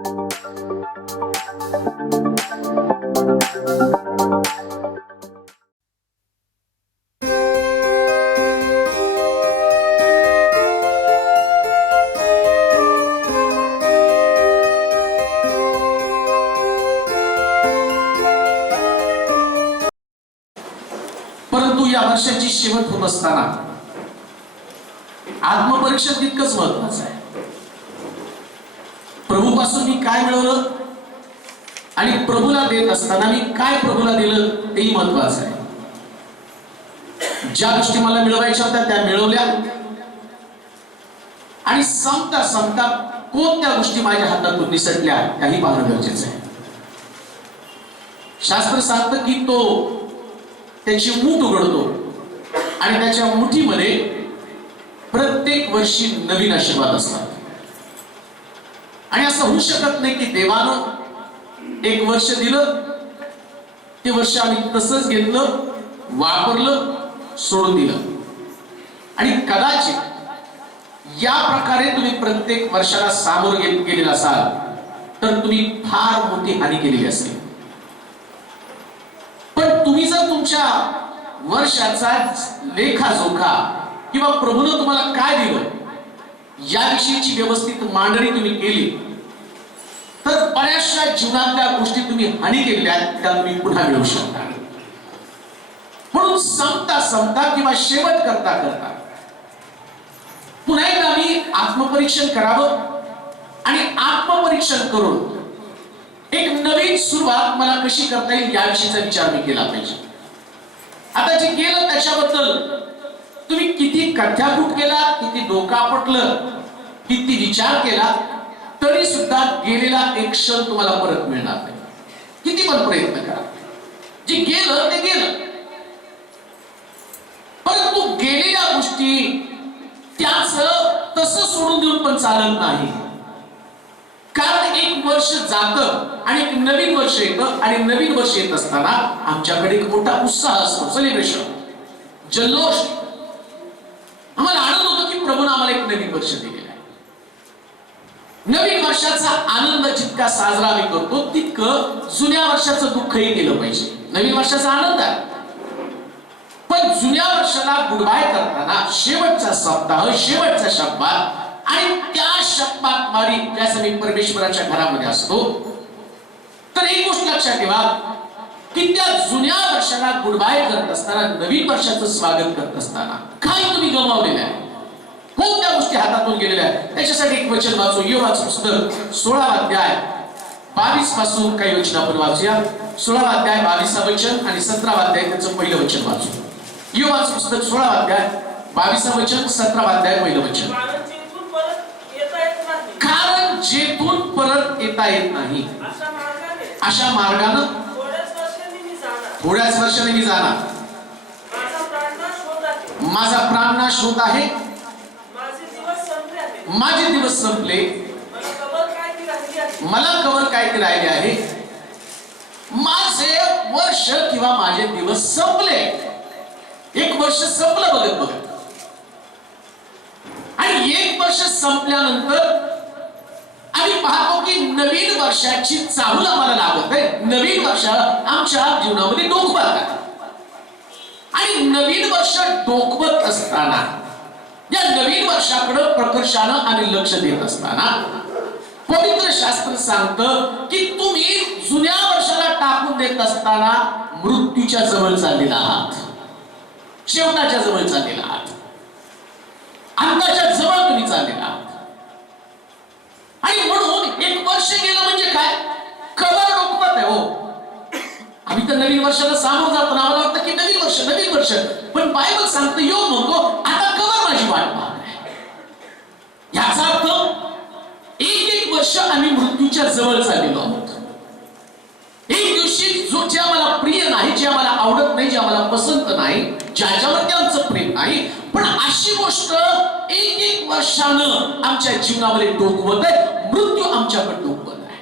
परंतु या वर्षाची शेवट होत असताना आत्मपरीक्षण तितकंच महत्वाचं आहे. प्रभूपासून मी काय मिळवलं आणि प्रभूला देत असताना मी काय प्रभूला दिलं तेही महत्वाचं आहे. ज्या गोष्टी मला मिळवायच्या होत्या त्या मिळवल्या आणि संपता संपता कोणत्या गोष्टी माझ्या हातातून निसटल्या त्याही पाहणं गरजेचं आहे. शास्त्र सांगतं की तो त्याची मूठ उघडतो आणि त्याच्या मुठीमध्ये प्रत्येक वर्षी नवीन आशीर्वाद असतात. आणि असं होऊ शकत नाही की देवानं एक वर्ष दिलं ते वर्ष आम्ही तसंच घेतलं, वापरलं, सोडून दिलं. आणि कदाचित या प्रकारे तुम्ही प्रत्येक वर्षाला सामोरे गेलेला असाल तर तुम्ही फार मोठी हानी केलेली असेल. पण तुम्ही जर तुमच्या वर्षाचा लेखाजोखा किंवा प्रभूने तुम्हाला काय दिलं याविषयीची व्यवस्थित मांडणी तुम्ही केली तर बऱ्याचशा जीवनातल्या गोष्टी तुम्ही हानी केलेल्या त्या तुम्ही पुन्हा मिळवू शकता. म्हणून संपता संपता किंवा शेवट करता करता पुन्हा एकदा मी आत्मपरीक्षण करावं आणि आत्मपरीक्षण करून एक नवीन सुरुवात मला कशी करता येईल याविषयीचा विचार मी केला पाहिजे. आता जे केलं त्याच्याबद्दल तुम्ही किती कथ्याकूट केला, किती डोकं आपटलं, किती विचार केला तरी सुद्धा गेलेला एक क्षण तुम्हाला परत मिळणार नाही. किती पण प्रयत्न करा, जे गेलं ते गेलं. परंतु गेलेल्या गोष्टी त्याच तसं सोडून देऊन पण चालत नाही. कारण एक वर्ष जातं आणि एक नवीन वर्ष येतं आणि नवीन वर्ष येत असताना आमच्याकडे एक मोठा उत्साह असतो, सेलिब्रेशन, जल्लोष. आम्हाला आनंद होतो की प्रभूने आम्हाला एक नवीन वर्ष दिलेलं आहे. नवीन वर्षाचा आनंद जितका साजरा आम्ही करतो तितकं जुन्या वर्षाचं दुःखही केलं पाहिजे. नवीन वर्षाचा आनंद आहे पण जुन्या वर्षाला गुड बाय करताना शेवटचा सप्ताह, शेवटचा शब्बात आणि त्या शब्दात मारी ज्यास मी परमेश्वराच्या घरामध्ये असतो तर एक गोष्ट लक्षात ठेवा की त्या जुन्या वर्षाला गुड बाय करत असताना, नवीन वर्षाचं स्वागत करत असताना काही तुम्ही गमावलेलं आहे, कोणत्या गोष्टी हातातून गेलेल्या आहेत. त्याच्यासाठी एक वचन वाचू. योहाचं पुस्तक 16 अध्याय 22 पासून काही वचन आपण वाचूया. 16 अध्याय 22 वचन आणि 17 अध्याय त्याचं पहिलं वचन वाचू. योहाचं पुस्तक 16 अध्याय 22 वचन, 17 अध्याय पहिलं वचन. कारण जेथून परत येता येत नाही अशा मार्गाने थोड्याच वर्षाने मी जाणार. माझा प्राणनाश होत आहे, माझे दिवस संपले, मला कवर काय ते राहिले आहे. माझे वर्ष किंवा माझे दिवस संपले. एक वर्ष संपलं बघत बघत आणि एक वर्ष संपल्यानंतर आम्ही पाहतो की नवीन वर्षाची चाहूल आम्हाला लागत आहे. नवीन वर्ष आमच्या जीवनामध्ये डोकवत आहे आणि नवीन वर्ष डोकवत असताना या नवीन वर्षाकडे प्रकर्षानं आम्ही लक्ष देत असताना पवित्र शास्त्र सांगतं की तुम्ही जुन्या वर्षाला टाकून देत असताना मृत्यूच्या जवळ चाललेला आहात, शेवटाच्या जवळ चाललेला आहात, अंताच्या जवळ तुम्ही चाललेला आहात. आणि म्हणून एक वर्ष गेलं म्हणजे काय, कवर डोकवत आहे. हो, आम्ही तर नवीन वर्षाला सामोरं जातो ना, आम्हाला वाटतं की नवीन वर्ष नवीन वर्ष, पण बायबल सांगतं, योग म्हणतो आता कवर माझी वाट पाहत आहे. याचा अर्थ एक एक वर्ष आम्ही मृत्यूच्या जवळ चाललेलो आहोत. एक दिवशी जे आम्हाला प्रिय नाही, जे आम्हाला आवडत नाही, जे आम्हाला पसंत नाही, ज्याच्यावरती आमचं प्रेम नाही, पण अशी गोष्ट एक एक वर्षानं आमच्या जीवनामध्ये डोकवत आहे, मृत्यू आमच्याकडे डोकवत आहे.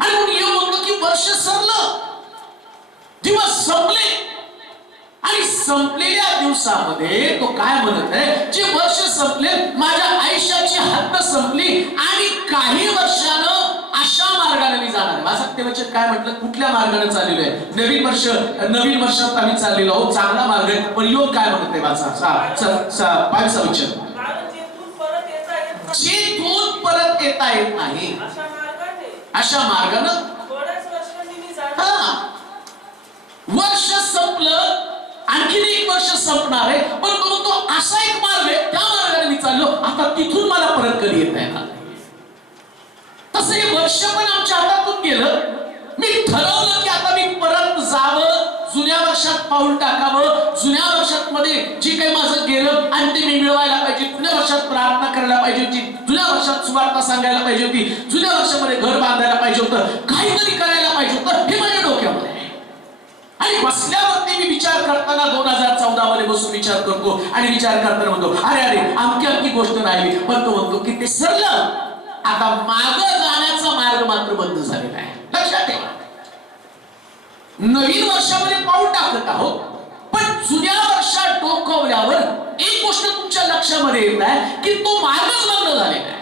आणि म्हणून योग म्हणतो की वर्ष सरलं, दिवस संपले आणि संपलेल्या दिवसामध्ये तो काय म्हणत आहे, जे वर्ष संपले, माझ्या आयुष्याची हद्द संपली आणि काही वर्षानं सत्यवचन काय म्हटलं, कुठल्या मार्गाने चाललेलो आहे, नवीन वर्षात आम्ही चाललेलो आहोत, चांगला मार्ग आहे. पण योग काय म्हणते वाचा 22 वचन, जेथून परत येता येत नाही अशा मार्गानं. वर्ष संपलं, आणखीन एक वर्ष संपणार आहे, पण तो असा एक मार्ग आहे, त्या मार्गाने मी चाललो, आता तिथून मला परत कधी येता येणार. तसं हे वर्ष पण आमच्या हातातून गेलं. मी ठरवलं की आता मी परत जावं, जुन्या वर्षात पाऊल टाकावं, जुन्या वर्षात मध्ये जे काही माझं गेलं आणि ते मी मिळवायला पाहिजे, जुन्या वर्षात प्रार्थना करायला पाहिजे होती, जुन्या वर्षात सुवार्ता सांगायला पाहिजे होती, जुन्या वर्षामध्ये घर बांधायला पाहिजे होतं, काहीतरी करायला पाहिजे होतं, हे माझ्या डोक्यामध्ये. आणि बसल्यावरती मी विचार करताना 2014 मध्ये बसून विचार करतो आणि विचार करताना म्हणतो, अरे अमकी गोष्ट राहिली. पण तो म्हणतो की ते सरलं, आता मागं जाण्याचा मार्ग मात्र बंद झालेला आहे. लक्षात ठेवा, नवीन वर्षामध्ये पाऊल टाकत आहोत, पण जुन्या वर्षात डोकावल्यावर एक गोष्ट तुमच्या लक्षामध्ये येत आहे की तो मार्गच बंद झालेला आहे.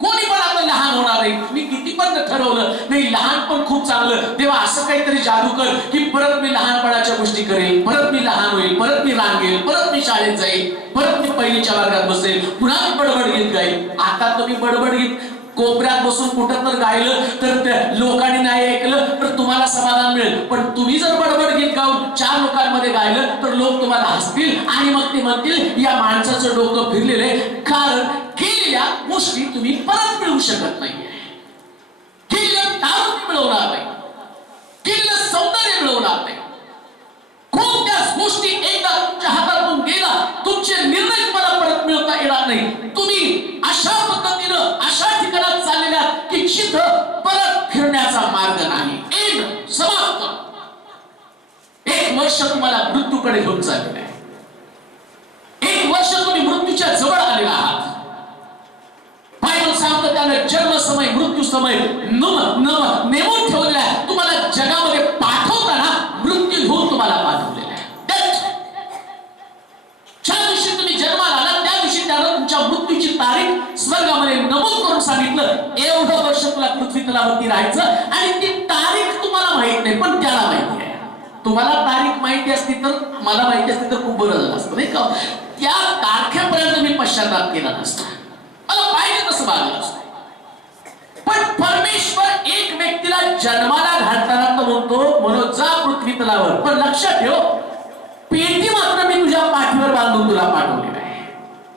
कोणी पण आता लहान होणार नाही. मी किती पण ठरवलं नाही, लहानपण खूप चांगलं, तेव्हा असं काहीतरी जादू कर की परत मी लहानपणाच्या गोष्टी करेल, परत मी लहान होईल, परत मी रांगेल, परत मी शाळेत जाईल, परत मी पहिलीच्या वर्गात बसेल, पुन्हा मी बडबड गीत गाईल. आता तुम्ही बडबड गीत कोपऱ्यात बसून कुठं तर गायलं तर लोकांनी नाही ऐकलं तर तुम्हाला समाधान मिळेल, पण तुम्ही जर बडबड गीत गाऊन 4 लोकांमध्ये गायलं तर लोक तुम्हाला हसतील आणि मग ते म्हणतील या माणसाचं डोकं फिरलेलं आहे. कारण केलेल्या गोष्टी तुम्ही परत मिळवू शकत नाहीये, केलेलं नाव मिळवणार नाही, केलेलं सौंदर्य मिळवणार नाही. कोणत्याच गोष्टी एकदा तुमच्या हातातून गेला, तुमचे निर्णय तुम्हाला परत मिळवता येणार नाही. तुम्ही अशा पद्धतीनं अशा ठिकाणात चाललेल्या की जिथं परत फिरण्याचा मार्ग नाही. एंड, समाप्त. 1 वर्ष तुम्हाला मृत्यूकडे घेऊन चाललेलं आहे. 1 वर्ष तुम्ही मृत्यूच्या जवळ आलेला आहात. बायबल सांगतं त्याने जन्म समय मृत्यू समय नेमून ठेवलेला आहे. तुम्हाला जगामध्ये पाठवताना मृत्यू घेऊन तुम्हाला पाठवलेला आहे. ज्या दिवशी तुम्ही जन्माला आला त्या दिवशी त्यानं तुमच्या मृत्यूची तारीख स्वर्गामध्ये नमूद करून सांगितलं, एवढं वर्ष तुला पृथ्वी तलावरती राहायचं. आणि ती तारीख तुम्हाला माहित नाही, पण त्याला माहिती आहे. तुम्हाला तारीख माहिती असती तर, मला माहिती असती तर खूप बरं झालं असतं, नाही का? त्या तारखेपर्यंत मी पश्चाताप केला नसता, मला पाहिजे तसं वागलं असतं. पण परमेश्वर एक व्यक्तीला जन्माला घालताना तो म्हणतो, म्हणून जा पृथ्वी तलावर, पण लक्षात ठेव पेटी मात्र मी तुझ्या पाठीवर बांधून तुला पाठवलेला आहे.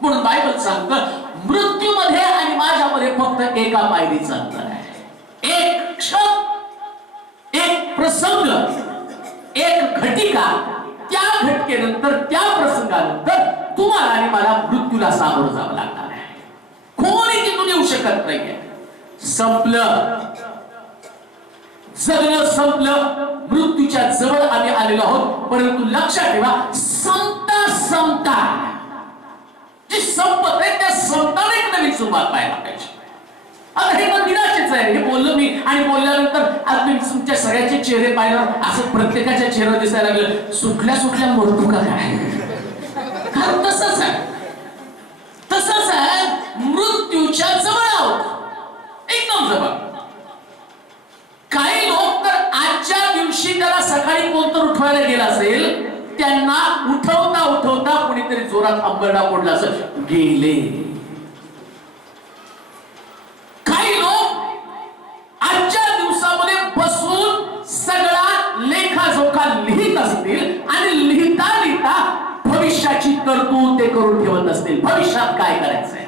म्हणून बायबल सांगतं मृत्यूमध्ये आणि माझ्यामध्ये फक्त एका पायरीचं अंतर आहे. एक क्षण, एक प्रसंग, एक घटिका, त्या घटकेनंतर, त्या प्रसंगानंतर तुम्हाला आणि मला मृत्यूला सामोरं जावं लागणार आहे. कोणी तिथून येऊ शकत नाहीये. संपलं, जगणं संपलं, मृत्यूच्या जवळ आम्ही आलेलो आहोत. परंतु लक्षात ठेवा, संपता जे संपत आहे त्या संपताना एक नवीन सुरुवात पाहायला पाहिजे. आता हे पण निराशेच आहे. हे बोललो मी आणि बोलल्यानंतर आज मी तुमच्या सगळ्याचे चेहरे पाहिल्यावर असं प्रत्येकाच्या चेहरा दिसायला लागलं, सुटल्या मरतो का काय? कारण तसंच आहे, मृत्यूच्या जवळ आहोत, एकदम जवळ. काही लोक तर आजच्या दिवशी त्याला सकाळी कोणतर उठवायला गेला असेल, त्यांना उठवता कोणीतरी जोरात अंबरडा पडला असेल, गेले. काही लोक आजच्या दिवसामध्ये बसून सगळा लेखाजोखा लिहित असतील आणि लिहिता भविष्याची तरतूद ते करून ठेवत असतील, भविष्यात काय करायचंय.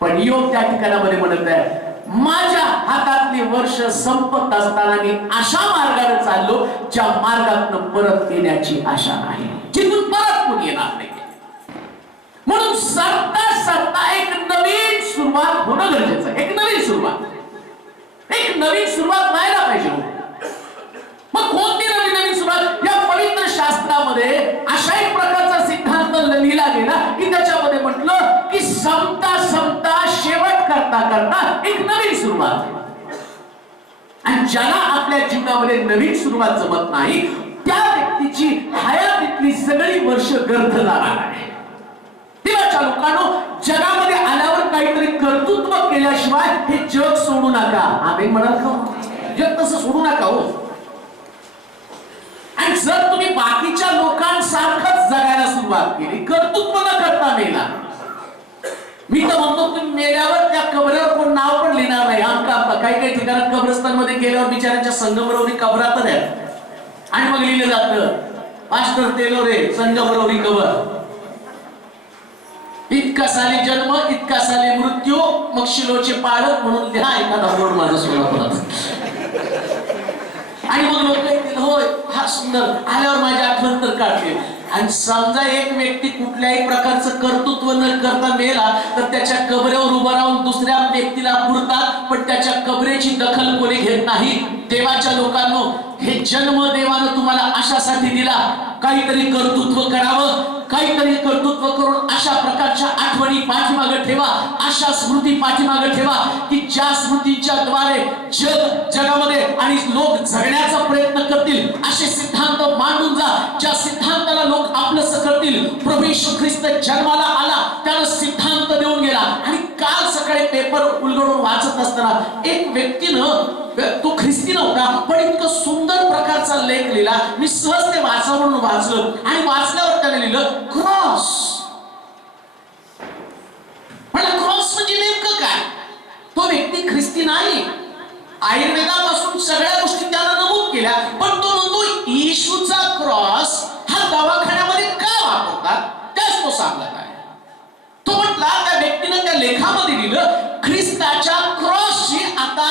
पण योग त्या ठिकाणामध्ये म्हणत आहे, माझ्या हातातली वर्ष संपत असताना मी अशा मार्गाने चाललो ज्या मार्गातून परत येण्याची आशा नाही, जिथून परत कोणी येणार नाही. म्हणून सरता एक नवीन सुरुवात होणं गरजेचं आहे. एक नवीन सुरुवात व्हायला पाहिजे. मग कोणती नवीन सुरुवात? या पवित्र शास्त्रामध्ये अशा एक प्रकारचा सिद्धांत लिहिला गेला की त्याच्यामध्ये म्हटलं की संपता शेवट करता एक नवीन सुरुवात. आणि ज्याला आपल्या जीवनामध्ये नवीन सुरुवात जमत नाही त्या व्यक्तीची हयातीतली सगळी वर्ष गर्द जाणार आहे. देवाच्या लोकांनो, जगामध्ये आल्यावर काहीतरी कर्तृत्व केल्याशिवाय हे जग सोडू नका. आम्ही म्हणाल का? जग तसं सोडू नका हो. आणि जर तुम्ही बाकीच्या लोकांसारखंच जगायला सुरुवात केली, कर्तृत्व न करता मेला, मी तर म्हणतो तुम्ही मेल्यावर त्या कबरावर कोण नाव पण लिहिणार नाही. आमका काही काही ठिकाणात कब्रस्तानमध्ये गेल्यावर बिचाऱ्यांच्या संगमरवरी कबरातच आहेत आणि मग लिहिलं जातं मास्टर तेलोरे संगमरवरी कबर, इतका साली जन्म इतका साली मृत्यू, मग शिलोचे पाळक म्हणून लिहा एखादा बोर्ड माझा सोलापुरात. आणि मग लोक येतील होय हा सुंदर, आल्यावर माझी आठवण तर काढते. आणि समजा एक व्यक्ती कुठल्याही प्रकारचं कर्तृत्व न करता मेला तर त्याच्या कबरेवर उभं राहून दुसऱ्या व्यक्तीला पुरतात, पण त्याच्या कबरेची दखल कोणी घेत नाही. देवाच्या लोकांनो, हे जन्म देवानं तुम्हाला अशासाठी दिला, काहीतरी कर्तृत्व करावं, काहीतरी कर्तृत्व करून अशा प्रकारच्या आठवणी पाठीमागे ठेवा, अशा स्मृती पाठीमागे ठेवा की ज्या स्मृतीच्या द्वारे जगामध्ये आणि लोक जगण्याचा प्रयत्न करतील, असे सिद्धांत मांडून जा ज्या सिद्धांताला लोक आपलंसं करतील. प्रभू येशू ख्रिस्त जन्माला आला, त्यानं सिद्धांत देऊन गेला. आणि काल सकाळी पेपर उलगडून वाचत असताना एक व्यक्तीनं, तो ख्रिस्ती नव्हता पण इतकं सुंदर प्रकारचा लेख लिहिला, मी सहज ते वाचावं म्हणून वाचलं आणि वाचल्यावर त्याने लिहिलं क्रॉस. म्हणजे क्रॉस म्हणजे नेमकं काय? तो व्यक्ती ख्रिस्ती नाही, आयुर्वेदापासून सगळ्या गोष्टी त्याला नमूद केल्या, पण तो म्हणतो येशूचा क्रॉस हा दवाखान्यामध्ये का वापरतात त्याच तो सांगत आहे. तो म्हटला त्या व्यक्तीने त्या लेखामध्ये लिहिलं ख्रिस्ताच्या क्रॉसची आता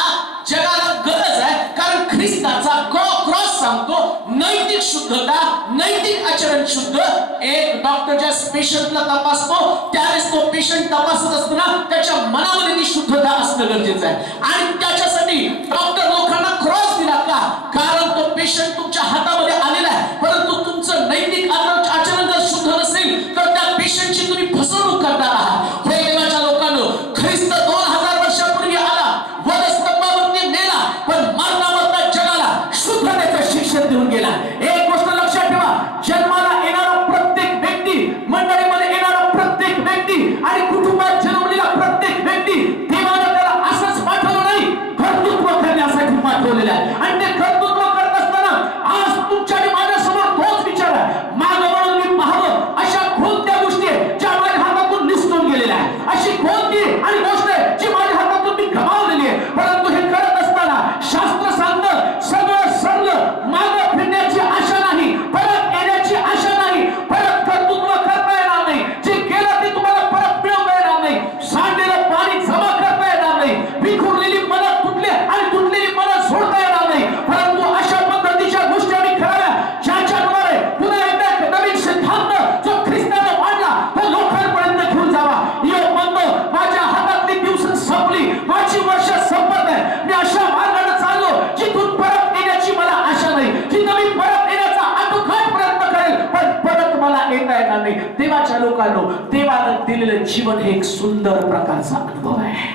जगाला गरज आहे, कारण ख्रिस्ताचा क्रॉस सांगतो नैतिक शुद्धता, नैतिक आचरण शुद्ध. एक डॉक्टर ज्या पेशंटला तपासतो त्यावेळेस तो पेशंट तपासत असताना त्याच्या मनामध्ये ती शुद्धता असणं गरजेचं आहे. आणि त्याच्यासाठी डॉक्टर लोकांना क्रॉस दिला का? कारण तो पेशंट तुमच्या हातामध्ये आलेला आहे, परंतु तुमचं नैतिक आचरण जर शुद्ध नसेल तर त्या पेशंटची तुम्ही फसवणूक करणार आहात. होय देवाच्या लोकांनो, ख्रिस्त 2000 वर्षापूर्वी आला, वधस्तंभावरती मेला, पण मरणामधला जगाला शुद्धतेचं शिक्षण देऊन गेला. एक गोष्ट लक्षात ठेवा, जन्माला येणारा प्रत्येक व्यक्ती, मंडळीमध्ये येणारा प्रत्येक व्यक्ती आणि कुटुंबात जन्मलेला प्रत्येक व्यक्ती देवानं त्याला असंच पाठवलं नाही, कर्तृत्व करण्यासाठी पाठवलेलं आहे. आणि ते कर्तृत्व करत असताना आज तुमच्या आणि माझ्यासमोर तोच विचार आहे, मागं वळून मी पाहावं अशा कोणत्या गोष्टी ज्या माझ्या हातातून निसटून गेलेल्या आहे, अशी कोणती आणि गोष्ट आहे जी माझ्या हातातून मी गमावलेली आहे. परंतु हे करत असताना शास्त्र सांगतं सगळं सगळं मागं फिरण्याची आशा नाही, परत येण्याची आशा नाही, परत कर्तृत्व करता येणार नाही, जे केलं ते तुम्हाला परत मिळवता येणार नाही, सांडलेलं पाणी जमा करता येणार नाही, विखुरलेली मनं तुटली आणि तुटलेली मनं सोडता येणार नाही. परंतु अशा पद्धतीच्या गोष्टी आम्ही कराव्या ज्याच्याद्वारे पुन्हा एकदा नवीन सिद्धांत जो ख्रिस्ताने मांडला तो लोकांपर्यंत घेऊन जावा. यो म्हणतो माझ्या हातातली दिवस संपली, माझी वर्ष संपत आहे, मी अशा मार्गाने चाललो जिथून परत येण्याची मला आशा नाही, जिथं मी परत येण्याचा आटोकाट प्रयत्न करेल पण परत मला येता येणार नाही. देवाच्या लोकांनो, देवानं दिलेलं जीवन हे एक सुंदर प्रकारचा अनुभव आहे,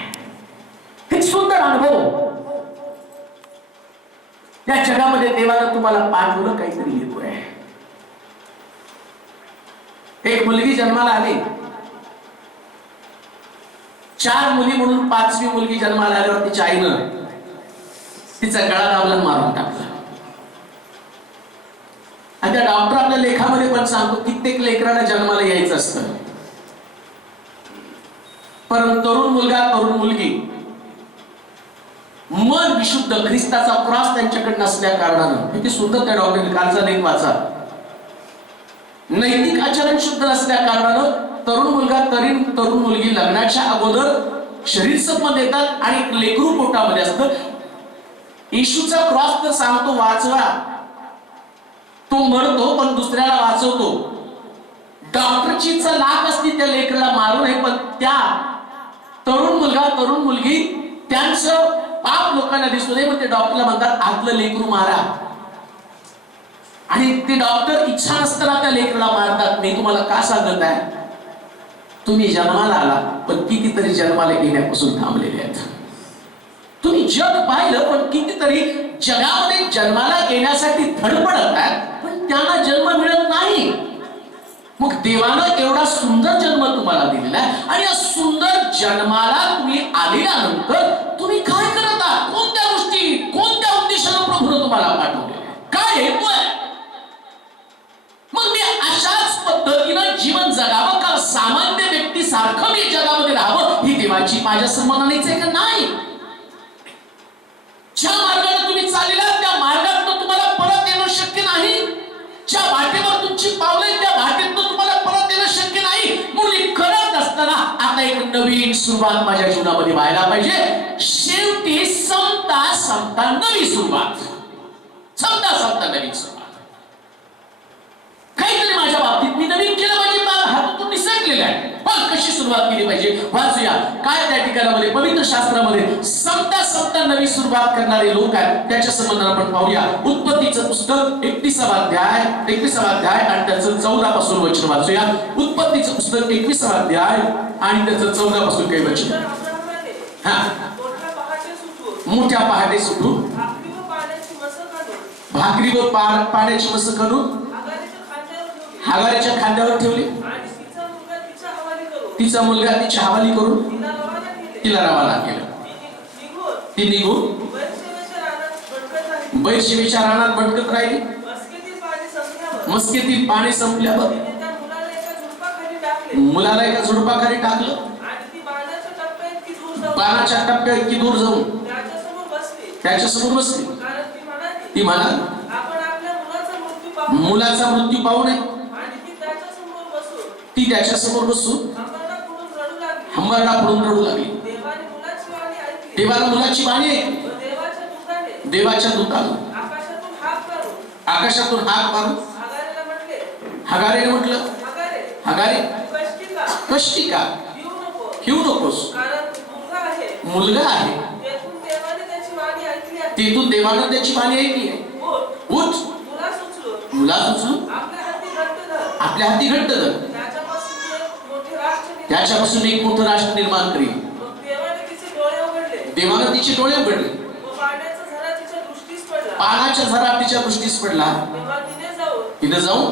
एक सुंदर अनुभव. या जगामध्ये देवानं तुम्हाला पाठवलं काहीतरी येतोय. एक मुलगी जन्माला आली, 4 मुली म्हणून 5वी मुलगी जन्माला आल्यावर तिच्या आईनं तिचा गळा दाबला मारून टाकला. आणि त्या डॉक्टर आपल्या लेखामध्ये पण सांगतो कित्येक लेकरांना जन्माला यायचं असतं, परंतु तरुण मुलगा तरुण मुलगी मन विशुद्ध ख्रिस्ताचा क्रॉस त्यांच्याकडे नसल्या कारणानं, ते सुद्धा त्या डॉक्टरने कालचा लेख वाचा, नैतिक आचरण शुद्ध नसल्या कारणानं तरुण मुलगा तरुण मुलगी लग्नाच्या अगोदर शरीर संबंध येतात आणि एक लेकरू पोटामध्ये असतं. येशूचा क्रॉस तर सांगतो वाचवा, तो मरतो पण दुसऱ्याला वाचवतो. डॉक्टरची लाख असती त्या लेकराला मारू नये, पण त्या तरुण मुलगा तरुण मुलगी त्यांचं पाप लोकांना दिसू नये, पण ते डॉक्टरला म्हणतात आतलं लेकरू मारा. आणि ते डॉक्टर इच्छा नसताना त्या लेकराला मारतात. मी तुम्हाला का सांगत आहे, तुम्ही जन्माला आला पण कितीतरी जन्माला येण्यापासून थांबलेले आहेत. तुम्ही जग पाहिलं पण कितीतरी जगामध्ये जन्माला येण्यासाठी धडपडत आहेत, पण त्यांना जन्म मिळत नाही. मग देवानं एवढा सुंदर जन्म तुम्हाला दिलेला आहे आणि या सुंदर जन्माला तुम्ही आलेल्यानंतर तुम्ही काय करत आहात, कोणत्या गोष्टी कोणत्या माझ्या संबंधानेच आहे का? नाही. ज्या मार्गाने तुम्ही चाललेला त्या मार्गातून तुम्हाला परत येणं शक्य नाही. ज्या वाटेवर तुमची पावले त्या वाटेतून तुम्हाला परत येणं शक्य नाही. म्हणून करत असताना आता एक नवीन सुरुवात माझ्या जीवनामध्ये व्हायला पाहिजे. शेवटी संपता संपता नवी सुरुवात, संपता संपता नवी सुरुवात. काहीतरी माझ्या बाबतीत मी नवीन केलं पाहिजे. हातातून निसटलेलं आहे. पण कशी सुरुवात केली पाहिजे वाचूया. काय त्या ठिकाणामध्ये पवित्र शास्त्रामध्ये संपता संपता नवी सुरुवात करणारे लोक आहेत. त्याच्या संबंधाने आपण पाहूया. उत्पत्तीचं पुस्तक 31वा अध्याय आणि त्याचं 14 पासून वचन वाचूया. उत्पत्तीचं पुस्तक 31वा अध्याय आणि त्याचं 14 पासून काही वचन. मोठ्या पहाटे सुटून भाकरी व पाण्याची मसक करून हागारीच्या खांद्यावर ठेवली. तिचा मुलगा तिच्या हवाली करून तिला रवाना केलं. ती निघून बैरशेबेच्या रानात भटकत राहिली. मस्केतील पाणी संपल्यावर मुलाला एका झुडपाखाली टाकलं. बाणाच्या टप्प्यात इतकी दूर जाऊन त्याच्यासमोर बसली. ती म्हणाली मुलाचा मृत्यू पाहू नये. ती त्याच्यासमोर बसून हंबरडा पडून रडू लागली. देवाला मुलाची वाणी ऐकली. देवाच्या दूतानं आकाशातून हाक मारून हगारेने म्हटलं, हगारे कष्टी का घेऊ नकोस, मुलगा आहे. तेथून देवानं त्याची वाणी ऐकली आहे. उठ, मुला उचलून आपल्या हाती घट्ट धर. त्याच्यापासून एक मोठं राष्ट्र निर्माण करील. देवानं तिचे डोळे उघडले. पाण्याचा झरा तिच्या दृष्टीस पडला. तिने जाऊन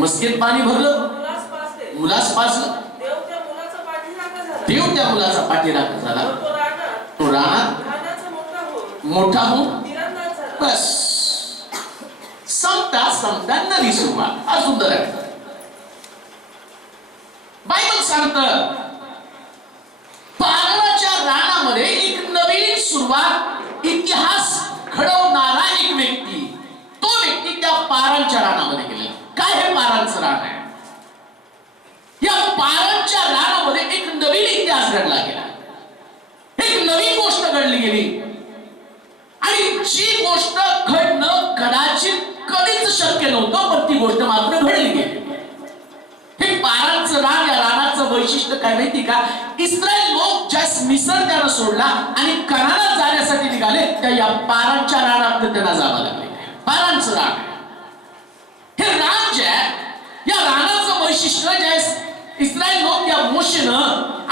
मस्केत पाणी भरलं. मुलास पाजलं. देव त्या मुलाचा पाठीराखा झाला. तो रानात मोठा होऊन बस संपता संपता नवी सुरुवात. हा सुंदर आहे. बायबल सांगतं पाराच्या रानामध्ये एक नवीन सुरुवात, इतिहास घडवणारा एक व्यक्ती, तो व्यक्ती त्या पारांच्या रानामध्ये गेला. काय हे पारांचं रान आहे? या पारांच्या रानामध्ये एक नवीन इतिहास घडला गेला. एक नवीन गोष्ट घडली गेली. आणि जी गोष्ट घडणं कदाचित कधीच शक्य नव्हतं, पण ती गोष्ट मात्र घडली गेली. हे पारांचं रान, या रानाचं वैशिष्ट्य काय माहिती का? इस्रायल लोक ज्या मिसर त्यानं सोडला आणि कनानात जाण्यासाठी निघाले, त्या या पारांच्या रानात त्यांना जावं लागले. पारांचं रान हे रान जे आहे, या रानाचं वैशिष्ट्य जे इस्रायल लोक या मोशेनं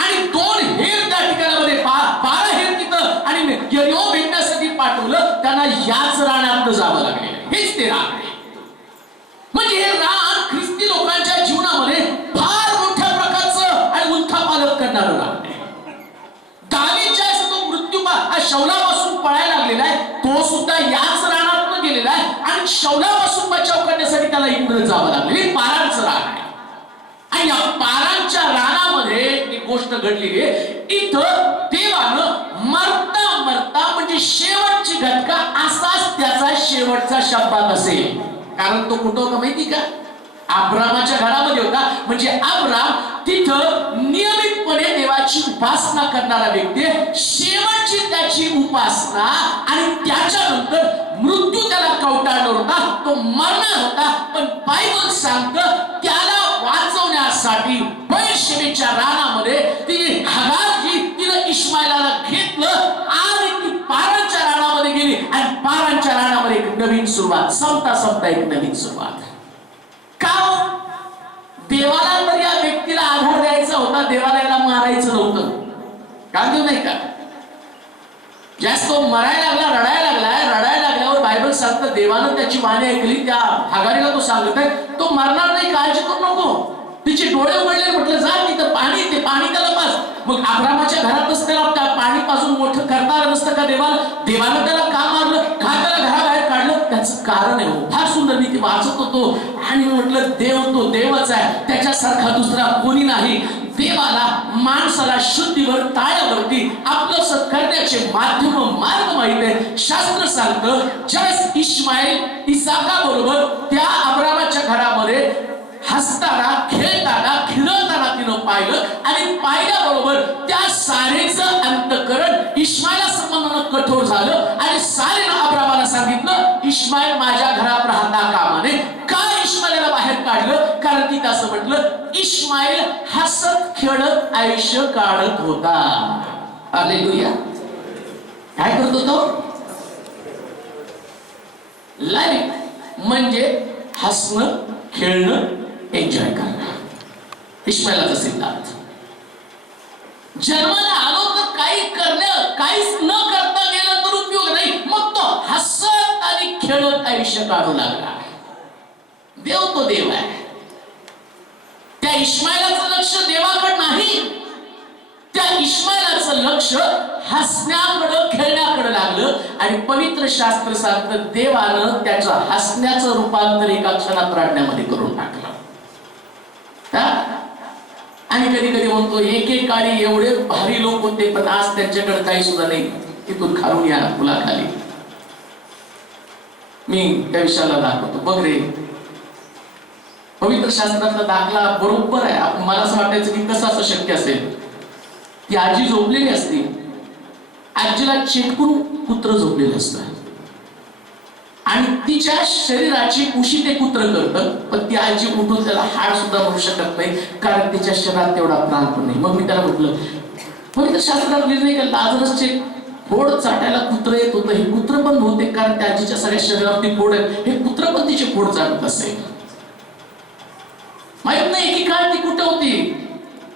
आणि 2 हेर त्या ठिकाणामध्ये 12 हेर तिथं आणि यरीहो भेटण्यासाठी पाठवलं, त्यांना याच रानात जावं लागले. हेच ते रान आहे. म्हणजे हे रान ख्रिस्ती लोकांच्या जीवनामध्ये फार मोठ्या प्रकारचं आणि उलथापालट करणारं रान आहे. दावीद ज्यावेळेस तो मृत्यू शौलापासून पळायला लागलेला आहे, तो सुद्धा याच रानातून गेलेला आहे आणि शौलापासून बचाव करण्यासाठी त्याला इकडे जावं लागलं. हे पारांचं रान आहे. आणि या पारांच्या रानामध्ये एक गोष्ट घडलेली आहे. इथं देवानं मरता मरता म्हणजे शेवटची घटका असाच त्याचा शेवटचा शब्दात असेल. कारण तो कुठं होता माहिती का? अब्रामाच्या घरामध्ये होता. म्हणजे अब्राम तिथं नियमितपणे देवाची उपासना करणारा व्यक्ती, शेवटची त्याची उपासना आणि त्याच्यानंतर मृत्यू त्याला कवटाळणार होता, तो मरणार होता. पण बायबल सांगतं त्याला वाचवण्यासाठी बैरशेबेच्या रानामध्ये तिने तिनं इश्माईलाला घेतलं आणि ती पारांच्या रानामध्ये गेली आणि पारांच्या रानामध्ये एक नवीन सुरुवात, संपता संपता एक नवीन सुरुवात. का? देवाला तर या व्यक्तीला आधार द्यायचा होता, देवाला याला मारायचं नव्हतं. का देऊ नाही का? जास्त तो मरायला लागला, रडायला लागल्यावर बायबल सांगतं देवानं त्याची वाणी ऐकली. त्या हागारीला तो सांगत आहे तो मरणार नाही, काळजी करू नको. तिचे डोळे उघडले. म्हटलं जा तिथं पाणी, ते पाणी त्याला पास. मग अब्रामाच्या घरातच त्याला त्या पाणी पासून मोठं करता आलं नसतं का देवाला? देवानं त्याला का मारलं, का त्याला घराबाहेर काढलं? त्याचं कारण आहे. फार सुंदर मी ती वाचत होतो आणि म्हटलं देव तो देवच आहे, त्याच्यासारखा दुसरा कोणी नाही. देवाला माणसाला शुद्धीवर ताळ्यावरती आपलं करण्याचे माध्यम मार्ग माहित आहे. शास्त्र सांगतं ज्यावेळेस इश्माईल इसाका बरोबर त्या अब्रामाच्या घरामध्ये हसताना खेळताना खिरताना तिनं पाहिलं आणि पाहिल्याबरोबर त्या सारेचं अंतकरण इश्माईला संबंधानं कठोर झालं आणि सारेनं अब्रामाला सांगितलं इश्माईल माझ्या घरात राहता कामा नये. का इश्माईला बाहेर काढलं? कारण तिथं असं म्हटलं इश्माईल हसत खेळत आयुष्य काढत होता. हालेलुया. काय करत होतो? लाईफ म्हणजे हसणं खेळणं एन्जॉय करणं. इश्माईलाचा सिद्धांत. जन्माला आलो तर काहीच न करता गेलं तर उपयोग नाही. मग तो हसत आणि खेळत आयुष्य काढू लागला. देव तो देव आहे. त्या इश्माईलाचं लक्ष देवाकडे नाही, त्या इश्माईलाचं लक्ष हसण्याकडं खेळण्याकडे लागलं आणि पवित्र शास्त्र सांगतं देवानं त्याचं हसण्याचं रूपांतर एका क्षणात रडण्यामध्ये करून टाकलं. आणि कधी कधी म्हणतो एकेकाळी एवढे भारी लोक होते पण आज त्यांच्याकडे काही सुद्धा नाही. तिथून खालून या फुलाखाली. मी त्या विषयाला दाखवतो बघ रे. पवित्र शास्त्रातला दाखला बरोबर आहे. मला असं वाटायचं की कसं असं शक्य असेल. ती आजी झोपलेली असते, आजीला चेटकून कुत्र झोपलेलं असतं आणि तिच्या शरीराची उशी ते कुत्र करतं, पण ती आजी उठून त्याला हाड सुद्धा म्हणू शकत नाही कारण तिच्या शरीरात तेवढा प्राण पण नाही. मग मी त्याला म्हटलं पवित्र शास्त्रात लिहिलंय का लाजरसचे फोड चाटायला कुत्र येत होतं. हे कुत्र पण होते कारण त्या आजीच्या सगळ्या शरीरावरती फोड आहेत. हे कुत्र पण तिचे फोड चाटत असेल. माहित नाही की काय ती कुठे होती,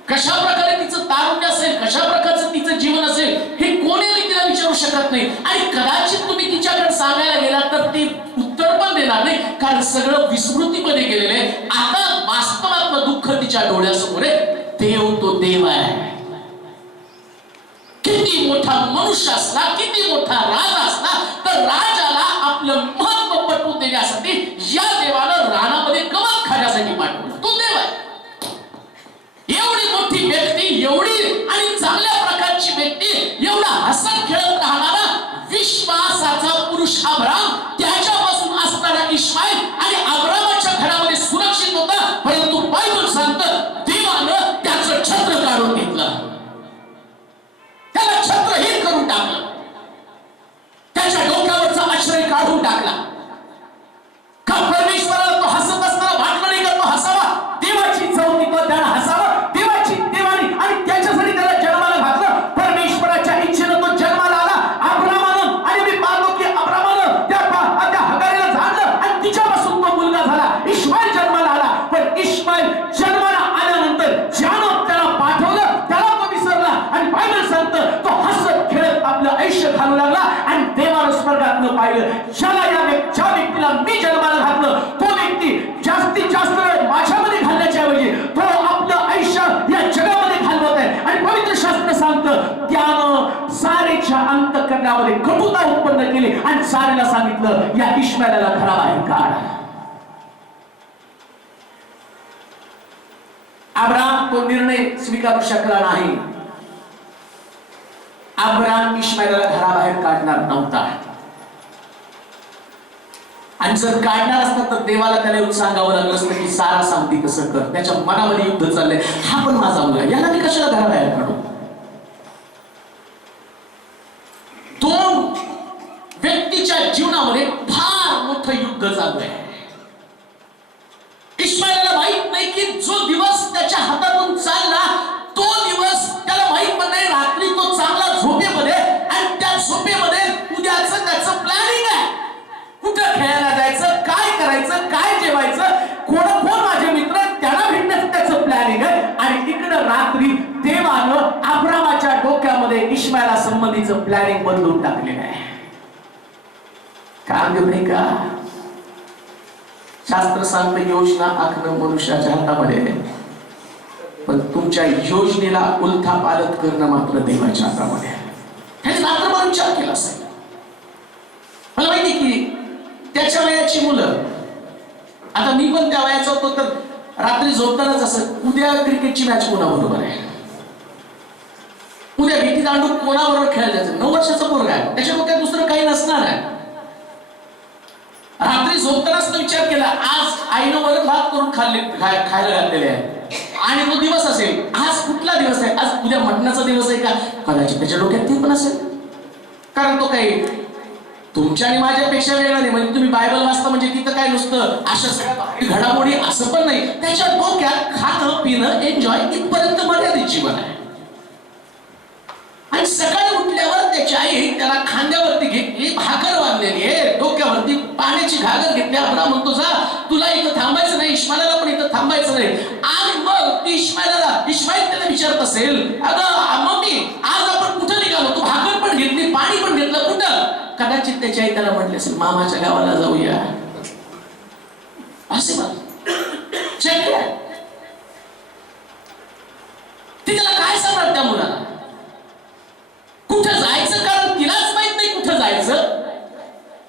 कशा प्रकारे तिचं तारुण्य असेल, कशा प्रकारचं तिचं जीवन असेल हे कोणीही तिला विचारू शकत नाही. आणि कदाचित तुम्ही तिच्याकडे सांगायला गेला तर ती उत्तर पण देणार नाही कारण सगळं विस्मृतीमध्ये गेलेलं आहे. आता वास्तवातलं दुःख तिच्या डोळ्यासमोर आहे. देव तो देव आहे. किती मोठा मनुष्य असला, किती मोठा राजा असला तर राजाला आपलं महत्व पटवून देण्यासाठी या देवानं रानामध्ये गवत खाण्यासाठी पाठवलं. तो देव आहे. एवढी मोठी व्यक्ती, एवढी आणि चांगल्या प्रकारची व्यक्ती, एवढा हसत खेळत राहणारा विश्वासाचा पुरुष अब्राम, त्याच्यापासून असणारा इश्माईल आणि अब्रामाच्या घरामध्ये सुरक्षित होता. परंतु बायबल सांगतं देवानं त्याचं छत्र काढून घेतलं, त्याला छत्रहीन करून टाकलं, त्याच्या डोक्यावरचा आश्रय काढून टाकला. का परमेश्वराला तो हसत असताना वाटलं नाही का तो हसावा? देवाची चव तिथं त्याला हसावं. देवाची देवानी आणि त्याच्यासाठी त्याला जन्माला घातलं. परमेश्वराच्या इच्छेनं तो जन्माला आला. अब्रामानं आणि मी पाहतो की अब्रामानं त्या हगारीला जाणलं आणि तिच्यापासून तो मुलगा झाला. इश्माईल जन्माला आला. पण इश्माईल जन्माला आल्यानंतर ज्यानं त्याला पाठवलं त्याला तो विसरला आणि बायबल सांगतं तो हसत खेळत आपलं आयुष्य घालू लागला आणि देवानं स्वर्गातनं पाहिलं ज्या व्यक्तीला मी जन्माला घातलं तो व्यक्ती जास्तीत जास्त वेळ माझ्यामध्ये घालण्याच्याऐवजी तो आपलं आयुष्य या जगामध्ये घालवत आहे. आणि पवित्र शास्त्र सांगतं त्यानं सारेच्या अंतःकरणामध्ये कटुता उत्पन्न केली आणि सारेला सांगितलं या इश्माईलाला घराबाहेर काढ. अब्राम तो निर्णय स्वीकारू शकला नाही. अब्राम इश्माईलाला घराबाहेर काढणार नव्हता आणि जर काढणार असता तर देवाला त्याला येऊन सांगावं लागलं असतं की सारा सांगते कसं कर. त्याच्या मनामध्ये युद्ध चाललंय, हा पण माझा मुलगा, याला मी कशाला घराबाहेर काढू. दोन व्यक्तीच्या जीवनामध्ये फार मोठं युद्ध चालू आहे. इश्माईलाला माहित नाही की जो दिवस त्याच्या हातातून चालला तो दिवस त्याला माहित पण नाही. रात्री तो चांगला झोपेमध्ये आणि त्या झोपेमध्ये उद्याचं त्याचं प्लॅनिंग आहे. कुठं खेळायला जायचं, काय करायचं, काय जेवायचं, कोण माझे मित्र त्यांना भेटण्याचं त्याचं प्लॅनिंग आहे. आणि तिकडं रात्री देवानं अब्रामाच्या डोक्यामध्ये इश्माईला संबंधीचं प्लॅनिंग बदलून टाकलेलं आहे. काम नाही का? शास्त्र सांगतं योजना आखणं मनुष्याच्या हातामध्ये आहे, पण तुमच्या योजनेला उलथा पालट करणं मात्र देवाच्या हातामध्ये आहे. त्याने रात्रभर विचार केला असेल. मला माहिती की त्याच्या वयाची मुलं, आता मी पण त्या वयाचा होतो तर रात्री झोपतानाच असं, उद्या क्रिकेटची मॅच कोणाबरोबर आहे, उद्या विटी दांडू कोणाबरोबर खेळायला जायचं. 9 वर्षाचा पोरगा आहे, त्याच्या डोक्यात दुसरं काही नसणार आहे. रात्री झोपतानाच विचार केला, आज आईनं वरण भात करून खायला घातलेले आहे आणि तो दिवस असेल, आज कुठला दिवस आहे, आज उद्या मटणाचा दिवस आहे का, कदाचित त्याच्या डोक्यात ते पण असेल. कारण तो काही तुमच्या आणि माझ्यापेक्षा वेगळा नाही. म्हणजे तुम्ही बायबल वाचता म्हणजे तिथं काय नुसतं अशा सगळ्या घडामोडी असं पण नाही. त्याच्या डोक्यात खाणं पिणं एन्जॉय इथपर्यंत मर्यादित जीवन आहे. आणि सकाळी उठल्यावर त्याची आई त्याला खांद्यावरती घेतली, भाकर बांधलेली आहे, डोक्यावरती पाण्याची घागर घेतली. अब्राम म्हणतो, जा, तुला इथं थांबायचं नाही, इश्माईलला पण इथं थांबायचं नाही. आणि मग ती इश्माईल त्याला विचारत असेल, अगं मम्मी, आज आपण कुठं निघालो, तू भाकर पण घेतली, पाणी पण घेतलं, कुठं? कदाचित त्याची आई त्याला म्हटली असेल, मामाच्या गावाला जाऊया. असे शक्य आहे. ती त्याला काय सांगणार त्या मुलाला? कुठं जायचं, कारण तिलाच माहित नाही कुठं जायचं.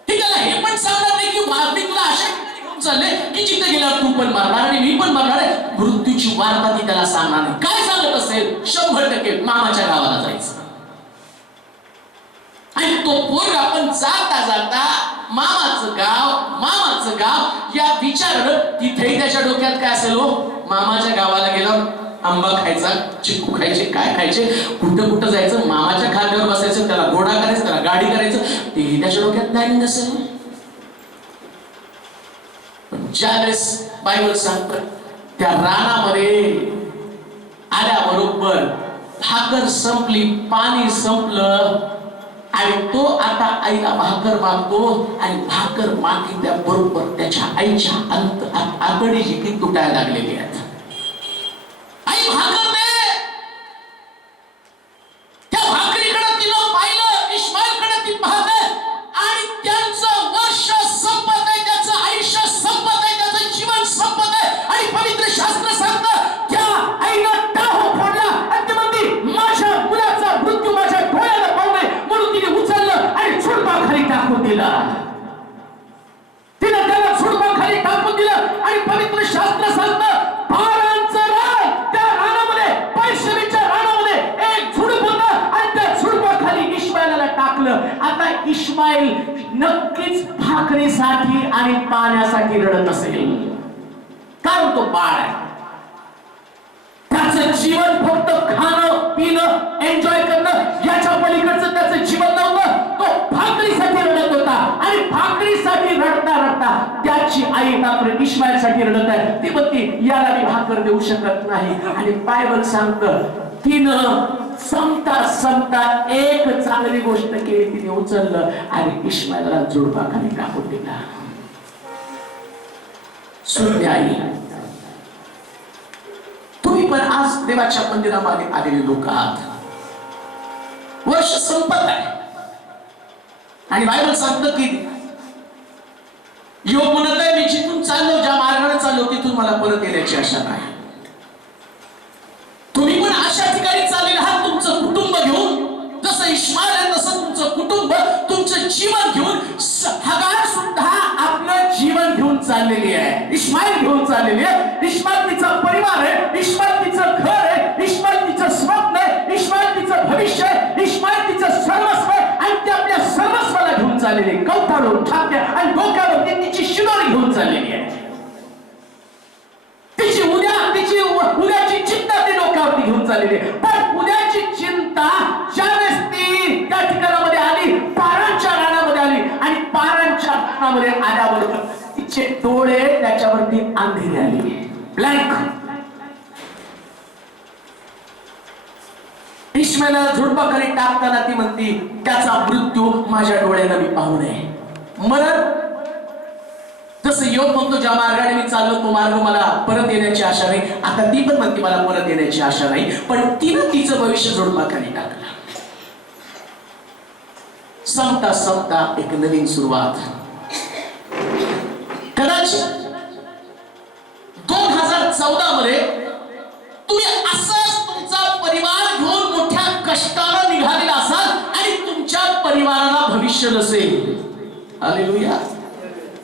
ती त्याला हे पण सांगणार नाही की मी तुला अशा घेऊन चालले की जिथे गेल्यावर तू पण मारणार आणि मी पण मारणार आहे. मृत्यूची वार्ता ती त्याला सांगणार नाही. काय सांगत असेल? 100% मामाच्या गावाला जायचं. आणि तो पोरगा पण जाता जाता मामाचं गाव या विचारानं, तिथेही त्याच्या डोक्यात काय असेल, हो, मामाच्या गावाला गेला, आंबा खायचा, चिक्कू खायचे, काय खायचे, कुठं जायचं, मामाच्या खांद्यावर बसायचं, त्याला घोडा करायचं, त्याला गाडी करायचं, तेही त्याच्या डोक्यात प्लॅनिंग असेल. पण ज्यावेळेस बायबल सांगतं त्या रानामध्ये आल्याबरोबर भाकर संपली, पाणी संपलं आणि तो आता आईला भाकर मागतो आणि भाकर मागितल्या बरोबर त्याच्या आईच्या आतडी जी तुटायला लागलेली आहेत. आई भाकर दे. त्या भाकरीकडे तिनं पाहिलं, इश्माईलकडे ती पाहते आणि त्यांचं वर्ष संपत आहे, त्याचं आयुष्य संपत आहे, त्याचं जीवन संपत आहे. आणि पवित्र शास्त्र सांगतं त्या आईनं टाहो फोडला आणि ती म्हणते, माझ्या मुलाचा मृत्यू माझ्या डोळ्याला पाहू नये म्हणून तिने उचललं आणि झुडपाखाली टाकून दिलं. तिनं त्याला झुडपाखाली टाकून दिलं. आणि पवित्र शास्त्र सांगतं पारांचं रान, त्या रानामध्ये, पैशवीच्या रानामध्ये एक झुडूप होतं आणि त्या झुडपाखाली इश्माईलला टाकलं. आता इश्माईल नक्कीच भाकरीसाठी आणि पाण्यासाठी रडत असेल, कारण तो बाळ आहे. त्याचं जीवन फक्त खाणं पिणं एन्जॉय करणं याच्या पलीकडचं त्याचं जीवन नव्हतं. तो भाकरीसाठी रडत होता आणि भाकरीसाठी रडता रडता त्याची आई मात्र इश्माईलसाठी रडत आहे. ती म्हणते, याला मी भाकर देऊ शकत नाही. आणि बायबल सांगतं तिनं संपता एक चांगली गोष्ट केली, तिने उचललं आणि इश्माईलला झुडपाखाली टाकून दिला. सुज्ञ आई, तुम्ही पण आज देवाच्या मंदिरामध्ये आलेले लोक आहात. वर्ष संपत आहे आणि बायबल सांगतं की योग म्हणत आहे, मी जिथून चाललो, ज्या मार्गाने चाललो तिथून मला परत येण्याची आशा नाही. तुम्ही पण अशा ठिकाणी चाललेले आहात तुमचं कुटुंब घेऊन. जसं इश्माईल आहे तसं तुमचं कुटुंब, तुमचं जीवन घेऊन. हगार सुद्धा आपलं जीवन घेऊन चाललेली आहे, इश्माईल घेऊन चाललेली आहे. इश्माईल तिचा परिवार आहे, इश्माईल तिचं घर आहे, इश्माईल तिचं स्वप्न आहे, इश्माईल तिचं भविष्य आहे, इश्माईल तिचं सर्वस्व आहे. आणि ते आपल्या सर्वस्वाला घेऊन चाललेली, कवताळून ठाक्या आणि डोक्यावरती तिची शिदोरी घेऊन चाललेली आहे. तिची उद्याची चिंता ती डोक्यावरती घेऊन चाललेली आहे. पण उद्याची चिंता ज्यावेळेस ती त्या ठिकाणामध्ये आली, पारांच्या रानामध्ये आली आणि पारांच्या रानामध्ये आल्याबरोबर तिचे डोळे त्याच्यावरती अंधेरी आली, ब्लँक. इश्माईलला झुडपाखाली टाकताना ती म्हणती, त्याचा मृत्यू माझ्या डोळ्याला मी पाहू नये. मरण जसं योग म्हणतो, ज्या मार्गाने मी चाललो तो मार्ग मला परत येण्याची आशा नाही. आता ती पण म्हणते मला परत येण्याची आशा नाही. पण तिनं तिचं भविष्य झुडपाखाली टाकलं. संपता एक नवीन सुरुवात. कदाचित 2014 मध्ये तुम्ही असंच तुमचा परिवार घेऊन मोठ्या कष्टानं निघालेला असाल आणि तुमच्या परिवाराला भविष्य नसेल. हालेलुया.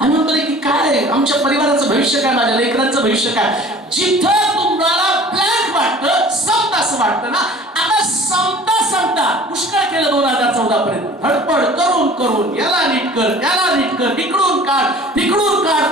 आम्ही म्हणतो की काय आमच्या परिवाराचं भविष्य काय, माझ्या लेकरांचं भविष्य काय. जिथं तुम्हाला ब्लँक वाटतं, संपत असं वाटतं ना, आता संपता पुष्कळ केलं 2014 पर्यंत. धडपड करून करून याला नीट कर, त्याला नीट कर, इकडून काढ,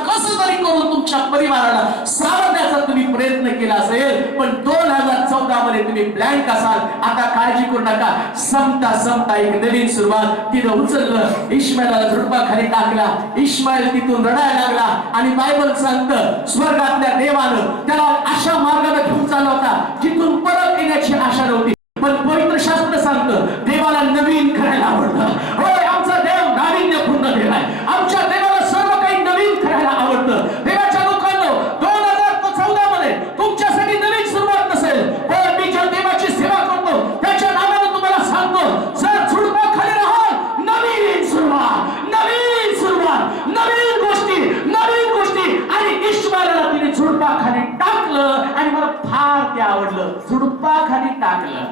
कसं तरी करून तुमच्या परिवाराला सावरण्याचा तुम्ही प्रयत्न केला असेल, पण 2014 मध्ये तुम्ही ब्लँक असाल. आता काळजी करू नका, संपता एक नवीन सुरुवात. तिनं उचललं, इश्माईलला झुडपाखाली टाकला. इश्माईल तिथून रडायला लागला आणि बायबल सांगतं स्वर्गातल्या देवानं त्याला अशा मार्गाने घेऊन चालला होता जिथून परत येण्याची आशा नव्हती. पण पवित्र शास्त्र सांगतं देवाला नवीन करायला आवडतं. होय, आमचा देव नाविन्यपूर्ण देव आहे. आमच्या देवाला सर्व काही नवीन करायला आवडतं. देवाच्या लोकांनो, 2014 मध्ये तुमच्यासाठी नवीन सुरुवात नसेल, पण मी ज्या देवाची सेवा करतो त्याच्या नावाने तुम्हाला सांगतो, जर झुडपाखाली राहाल, नवीन सुरुवात, नवीन गोष्टी. आणि इश्माईलला तिने झुडपाखाली टाकलं आणि मला फार ते आवडलं, झुडपाखाली टाकलं.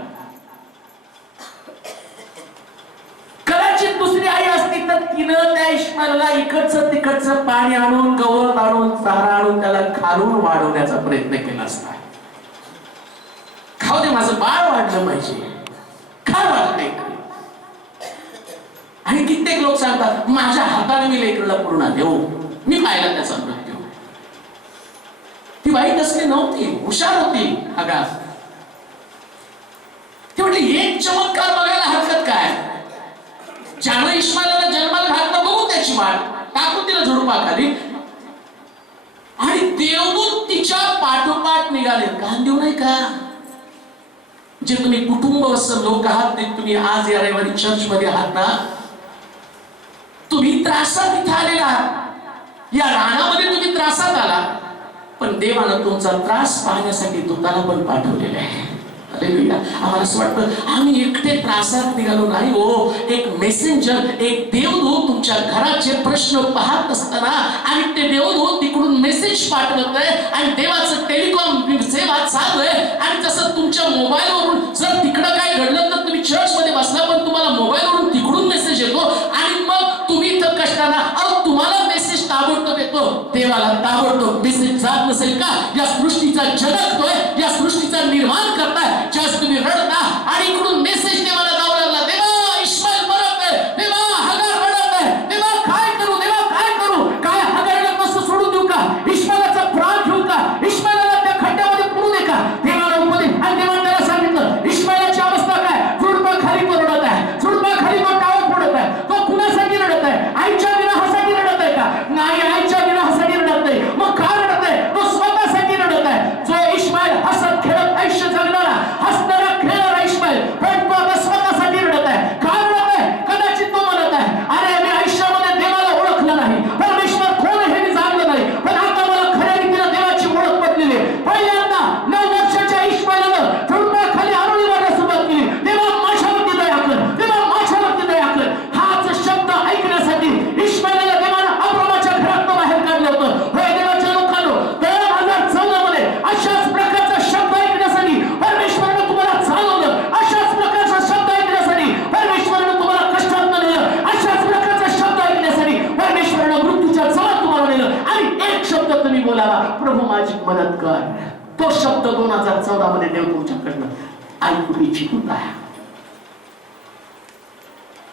कदाचित दुसरी आई असती तर तिनं त्या इश्माईलला इकडचं तिकडचं पाणी आणून, गवत आणून, चारा आणून त्याला खालून वाढवण्याचा प्रयत्न केला असता. खाऊ दे, माझं बाळ वाढलं पाहिजे, काय वाटतंय. आणि कित्येक लोक सांगतात माझ्या हाताने मी लेकरला पूर्ण देऊ. मी पाहिला त्याचा मृत्यू. ती बाई कसली नव्हती, हुशार होती. अगा ती म्हटली एक चमत्कार बघायला हरकत काय. ज्यानं इश्माईलला जन्माला घातलं बघू त्याची वाट, टाकून तिला झुडपाखाली. आणि देवदूत तिच्या पाठोपाठ निघाले. कान देऊ नाही का. जे तुम्ही कुटुंबस्थ लोक आहात, ते तुम्ही आज या रविवारी चर्च मध्ये आहात ना, तुम्ही त्रासात इथं आलेला आहात. या रानामध्ये तुम्ही त्रासात आला, पण देवानं तुमचा त्रास पाहण्यासाठी दूताला पण पाठवलेला आहे. आम्हाला असं वाटतं आम्ही एकटे त्रासात निघालो नाही हो. एक मेसेंजर, एक देवदूत तुमच्या घराचे प्रश्न पाहत असताना आणि ते देवदूत तिकडून मेसेज पाठवत आहे आणि देवाचं टेलिकॉम सेवा चालू आहे. आणि जसं तुमच्या मोबाईलवरून जर तिकडं काय घडलं तर तुम्ही चर्च मध्ये बसला, पण तुम्हाला मोबाईलवरून तिकडून मेसेज येतो आणि मग तुम्ही इथं कष्टाना, अहो तुम्हाला मेसेज ताबडतोब येतो, देवाला ताबडतोब मेसेज जात नसेल का. या सृष्टीचा जनकतोय, या सृष्टीचा निर्माण करताय. ज्यास तुम्ही रडता आणि इकडून मेसेज देवाला जाऊ लागला, देवा इश्माईल मरत आहे, देवा हगार रडत आहे, देवा काय करू, काय हगारला कसं सोडून देऊ का, इश्माईलाचा प्राण घेऊ का, इश्माईलाला त्या खड्ड्यामध्ये पडू दे का. देवाला उपदेश आणि देवाने त्याला सांगितलं इश्माईलाची अवस्था काय, झुडपाखाली तो रडत आहे, झुडपाखाली तो टावर फोडत आहे. तो कुणासाठी रडत आहे, आईच्या विरहासाठी रडत आहे का. नाही, आईच्या विरहासाठी रडत नाही. मग का रडत आहे, तो स्वतःसाठी रडत आहे. जो इश्माईल हसत खेळत आयुष्य जगणारा, हसणारा खेळणारा इश्माईल, पण तो आता स्वतःसाठी रडत आहे. का रडत आहे, कदाचित तो म्हणत आहे अरे मी आयुष्यामध्ये देवाला ओळखलं नाही, परमेश्वर कोण हे मी जाणलं नाही, पण आता मला खऱ्या रीतीने देवाची ओळख पटलेली. पहिल्यांदा 9 वर्षाच्या इश्माईलनं झुडपाखाली आरोळी मारायला सुरुवात केली. देवा माझ्यावरती दया कर, देवा माझ्यावरती दया कर. हाच शब्द ऐकण्यासाठी इश्माईलला देवानं अब्रामाच्या घरातून बाहेर काढलं होतं. होय देवाच्या लोकांनो, 2014 मध्ये अशाच प्रकारचा शब्द ऐकण्यासाठी परमेश्वरानं तुम्हाला चालवलं. अशाच प्रकारचा शब्द ऐकण्यासाठी परमेश्वरानं तुम्हाला कष्टात नेलं. अशाच प्रकारचा शब्द ऐकण्यासाठी परमेश्वरानं मृत्यूच्या जवळ तुम्हाला नेलं. आणि एक शब्द तुम्ही बोलावा, प्रभू माझी मदत कर. तो शब्द 2014 मध्ये देव तुमच्याकडनं ऐकू इच्छित आहे.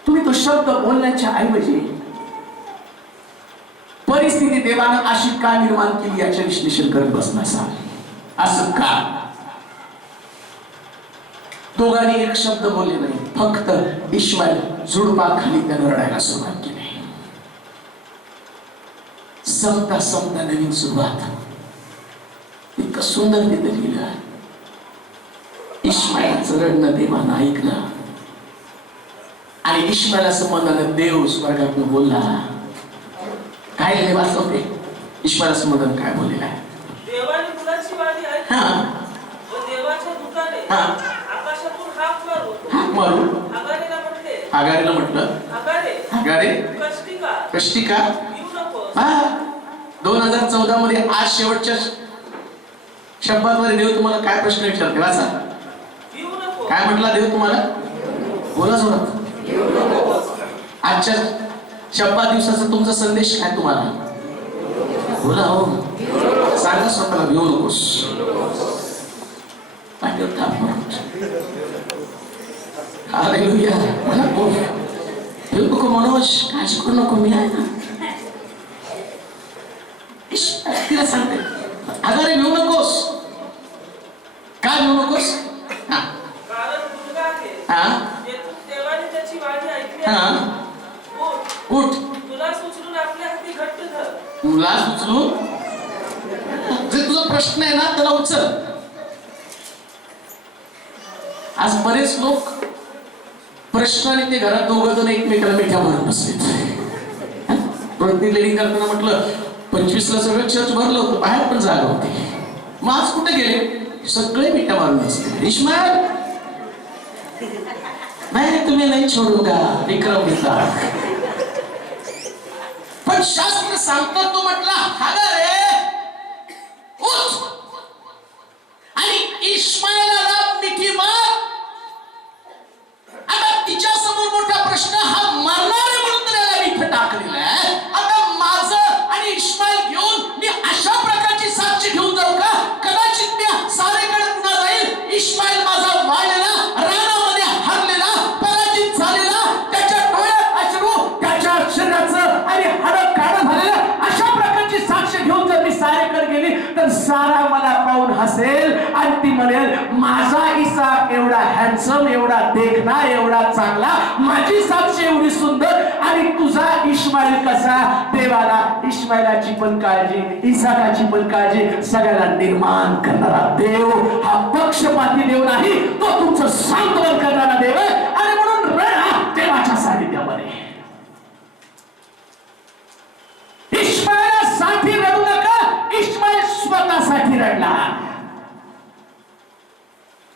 तुम्ही तो शब्द बोलण्याच्या ऐवजी परिस्थिती देवानं अशी का निर्माण केली याचे विश्लेषण करत बसणार. असं का. दोघांनी एक शब्द बोलले नाही, फक्त इश्माईल झुडपाखाली त्यानं रडायला सुरुवात केली. संपता नवीन सुरुवात. इतकं सुंदर तिथे लिहिलं. इश्माईलचं रडणं देवानं ऐकलं आणि इश्माईला संबंधानं देव स्वर्गातून बोलला. काय लिहिले वाचवते, इश्माईला संबंधानं काय बोललेलं आहे. देवाने मुलाची वाणी ऐकली व देवाच्या दूताने आकाशातून हाक मारून हागारेला म्हटलं, हागारे कष्टिका येऊ नको. 2014 मध्ये आज शेवटच्या शब्दाद्वारे देव तुम्हाला काय प्रश्न विचारते, वाचा. काय म्हटला देव तुम्हाला, बोला जोरात. आजच्या शब्दा दिवसाचा तुमचा संदेश काय तुम्हाला, बोला हो. सांगा स्वतःला भिवू नकोस. पाठीवर थाप मारून. हालेलुया. मला बोल. भिवू नको मनोज, काळजी करू नको, मी आहे ना. तिला सांगते अगं रे भिवू नकोस. का भिवू नकोस? कारण मुलगा आहे. येथून देवाने त्याची वाणी ऐकली आहे. उठ. तुला सुचलून आपल्या हाती घट्ट धर. तुला सुचलून जे तुझा प्रश्न आहे ना त्याला उचल. आज बरेच लोक प्रश्न आणि ते घरात दोघं जण एकमेकाला मिठ्या मारत बसलेत. प्रत्येक लेडी करताना म्हटलं 25ला सगळं चर्च भरलं होतं, बाहेर पण जागा होती. मग आज कुठे गेले? सगळे मिठ्या मारून बसले. इस्माईल नाही तुम्ही नाही छोडूगा, विक्रम घेतला. पण शास्त्र सांगतो तो म्हटला हागा रे उठ आणि इस्माईलला मिठी मार. आता तिच्या समोर मोठा प्रश्न, हा मरणारे म्हणून त्याला इथं टाकलेला आहे. आता माझं आणि इस्माईल घेऊन मी अशा प्रकारची साक्षी घेऊन जाऊ का? कदाचित मी सारेकडे पुन्हा जाईल. इस्माईल माझा वाढलेला, रानामध्ये हरलेला, पराजित झालेला, त्याच्या डोळ्यात अश्रू, त्याच्या शरीराचं आणि हाडं काढं झालेलं, अशा प्रकारची साक्ष घेऊन जर मी सारेकडे गेली तर सारा मला पाहून हसेल आणि ती म्हणेल माझा इसाक एवढा हँडसम, एवढा देखणा, एवढा चांगला, माझी साक्ष एवढी सुंदर आणि तुझा इस्माईल कसा. देवाला इस्माईलाची पण काळजी, इसाकाची पण काळजी, सगळ्याला निर्माण करणारा देव हा पक्षपाती देव नाही, तो तुमचं सांत्वन करणारा देव आहे. आणि म्हणून रडा देवाच्या सानिध्यामध्ये. इस्माईलासाठी रडू नका, इस्माईल स्वतःसाठी रडला.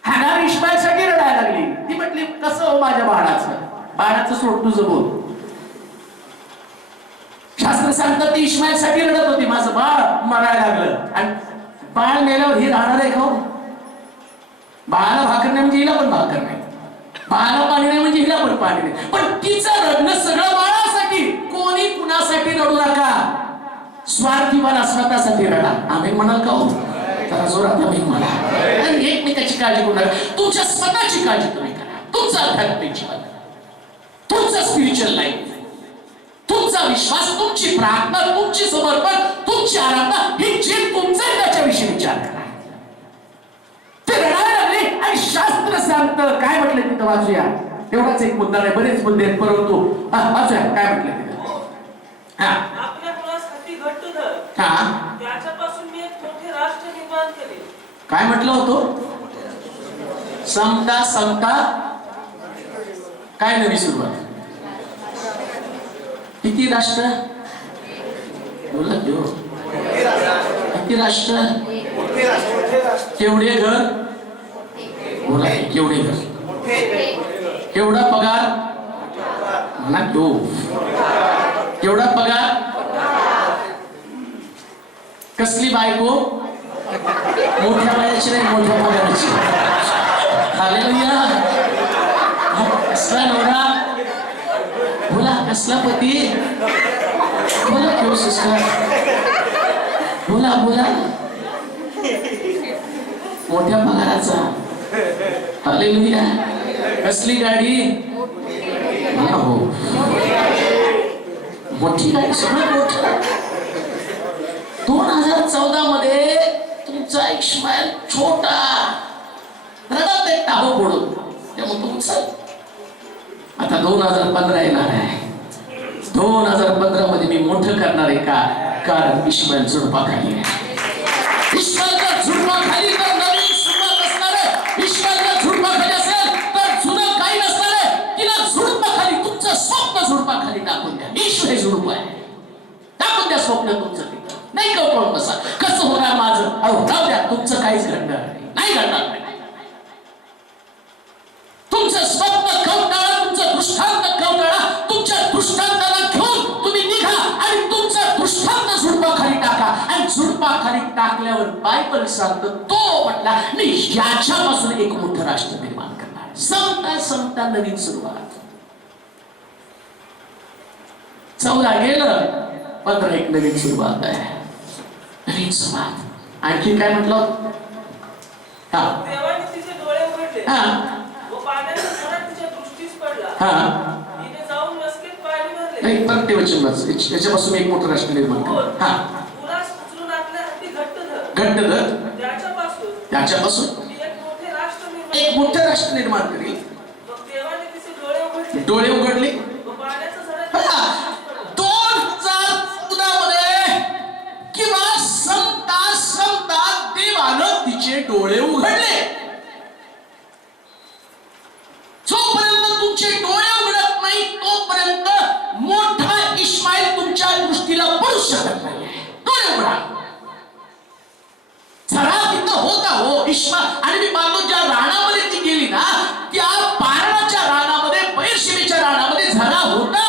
हागार इस्माईलसाठी रडायला लागली. ती म्हटली कसं हो माझ्या बाळाचं सोड, तुझं बोल. शास्त्र सांगतात ती इस्माईलसाठी रडत होती, माझं बाळ मरायला लागलं. आणि बाळ मेल्यावर ही राहणार आहे का? बाळाला भाकर नाही म्हणजे हिला पण भाकर नाही, बाळाला पाणी नाही म्हणजे हिला पण पाणी नाही. पण तिचं रडणं सगळं बाळासाठी. कोणी कुणासाठी रडू नका, स्वार्थीपणा स्वतःसाठी रडा. आम्ही म्हणाल का हो? जरा जोरात आम्ही म्हणा. आणि एकमेकाची काळजी करू नका, तुमच्या स्वतःची काळजी तुम्ही करा. तुमचं आध्यात्मिक जीवन, तुमचं स्पिरिच्युअल लाईफ, तुमचा विश्वास, तुमची प्रार्थना, तुमची समर्पण, तुमची आराधना, हे जे तुमचं त्याच्याविषयी विचार करा. ते रडायला लागले आणि शास्त्र सांगतं काय म्हटलं तिथं, वाचूया. एवढाच एक मुद्दा नाही, बरेच मुद्दे आहेत, परंतु वाचूया काय म्हटलं तिथं. आपल्या मुलासाठी घट्ट धर. त्याच्यापासून मी एक मोठे राष्ट्र निर्माण केले. काय म्हटलं होतं? समता समता काय नवी सुरुवात. किती राष्ट्र बोला देव? किती राष्ट्र? केवढे घर बोला, केवढे घर, केवढा पगार म्हणा, केवढा पगार, कसली बायको, मोठ्या वयाची नाही मोठ्या पगाराची. हालेलुया. कसला नवरा बोला, कसला पती बोला, क्यों सिस्टर बोला बोला, मोठ्या पगाराचा. हालेलुया. कसली गाडी हो, मोठी गाडी, सगळं मोठं. 2014 मध्ये तुमचा इस्माईल छोटा रडत एक टाहो पडून, त्यामुळे तुमचं आता 2015 येणार आहे. 2015 मध्ये मी मोठं करणार आहे का? कारण इस्माईल झुडपाखाली आहे. इस्माईलच्या झुडपाखाली तर नवीन सुरुवात असणार आहे. इस्माईलच्या झुडपाखाली असेल तर जुनं काही नसणार आहे. तिला झुडपाखाली, तुमचं स्वप्न झुडपाखाली टाकून द्या. ईश्वर हे झुडप आहे, टाकून द्या स्वप्न तुमचं तिथं. नाही कळवून बसा कसं होणार माझं, अहो जाऊ द्या, तुमचं काहीच घडणार नाही, घडणार नाही. तुमचं स्वप्न कवटाळा, तुमचं दृष्टांत कवटाळा, तुमच्या दृष्टांताला घेऊन तुम्ही निघा आणि तुमचं दृष्टांत झुडपाखाली टाका. आणि झुडपाखाली टाकल्यावर बायबल सांगतं, तो म्हटला मी याच्यापासून एक मोठं राष्ट्र निर्माण करणार. समता समता नवीन सुरुवात. 14 गेलं, 15 एक नवीन सुरुवात आहे. नवीन सुरुवात. आणखी काय म्हटलं? हा देवाने तिचे डोळे उघडले हा व पाण्याचा झरा तिच्या दृष्टीस पडला. हा तिने जाऊन मस्केत पाणी भरले. नाही, परत ते वचन वाच. याच्यापासून एक मोठं राष्ट्र निर्माण कर. हा उरास उचलून आपल्या हाती घट्ट धर. घट्ट धर. त्याच्यापासून ती एक मोठं राष्ट्र निर्माण करील. मग देवाने तिचे डोळे उघडले. डोळे उघडले. व पाण्याचा झरा हा. 2014 मध्ये किंवा संपता देवानं तिचे डोळे उघडले. जोपर्यंत तुमचे डोळे उघडत नाही तोपर्यंत मोठा इस्माईल तुमच्या दृष्टीला पडू शकत नाही. डोळे उघडा. झरा तिथं होता हो इस्माईल. आणि मी मानतो ज्या रानामध्ये ती गेली ना त्या पारणाच्या रानामध्ये बैरशेबीच्या रानामध्ये झरा होता.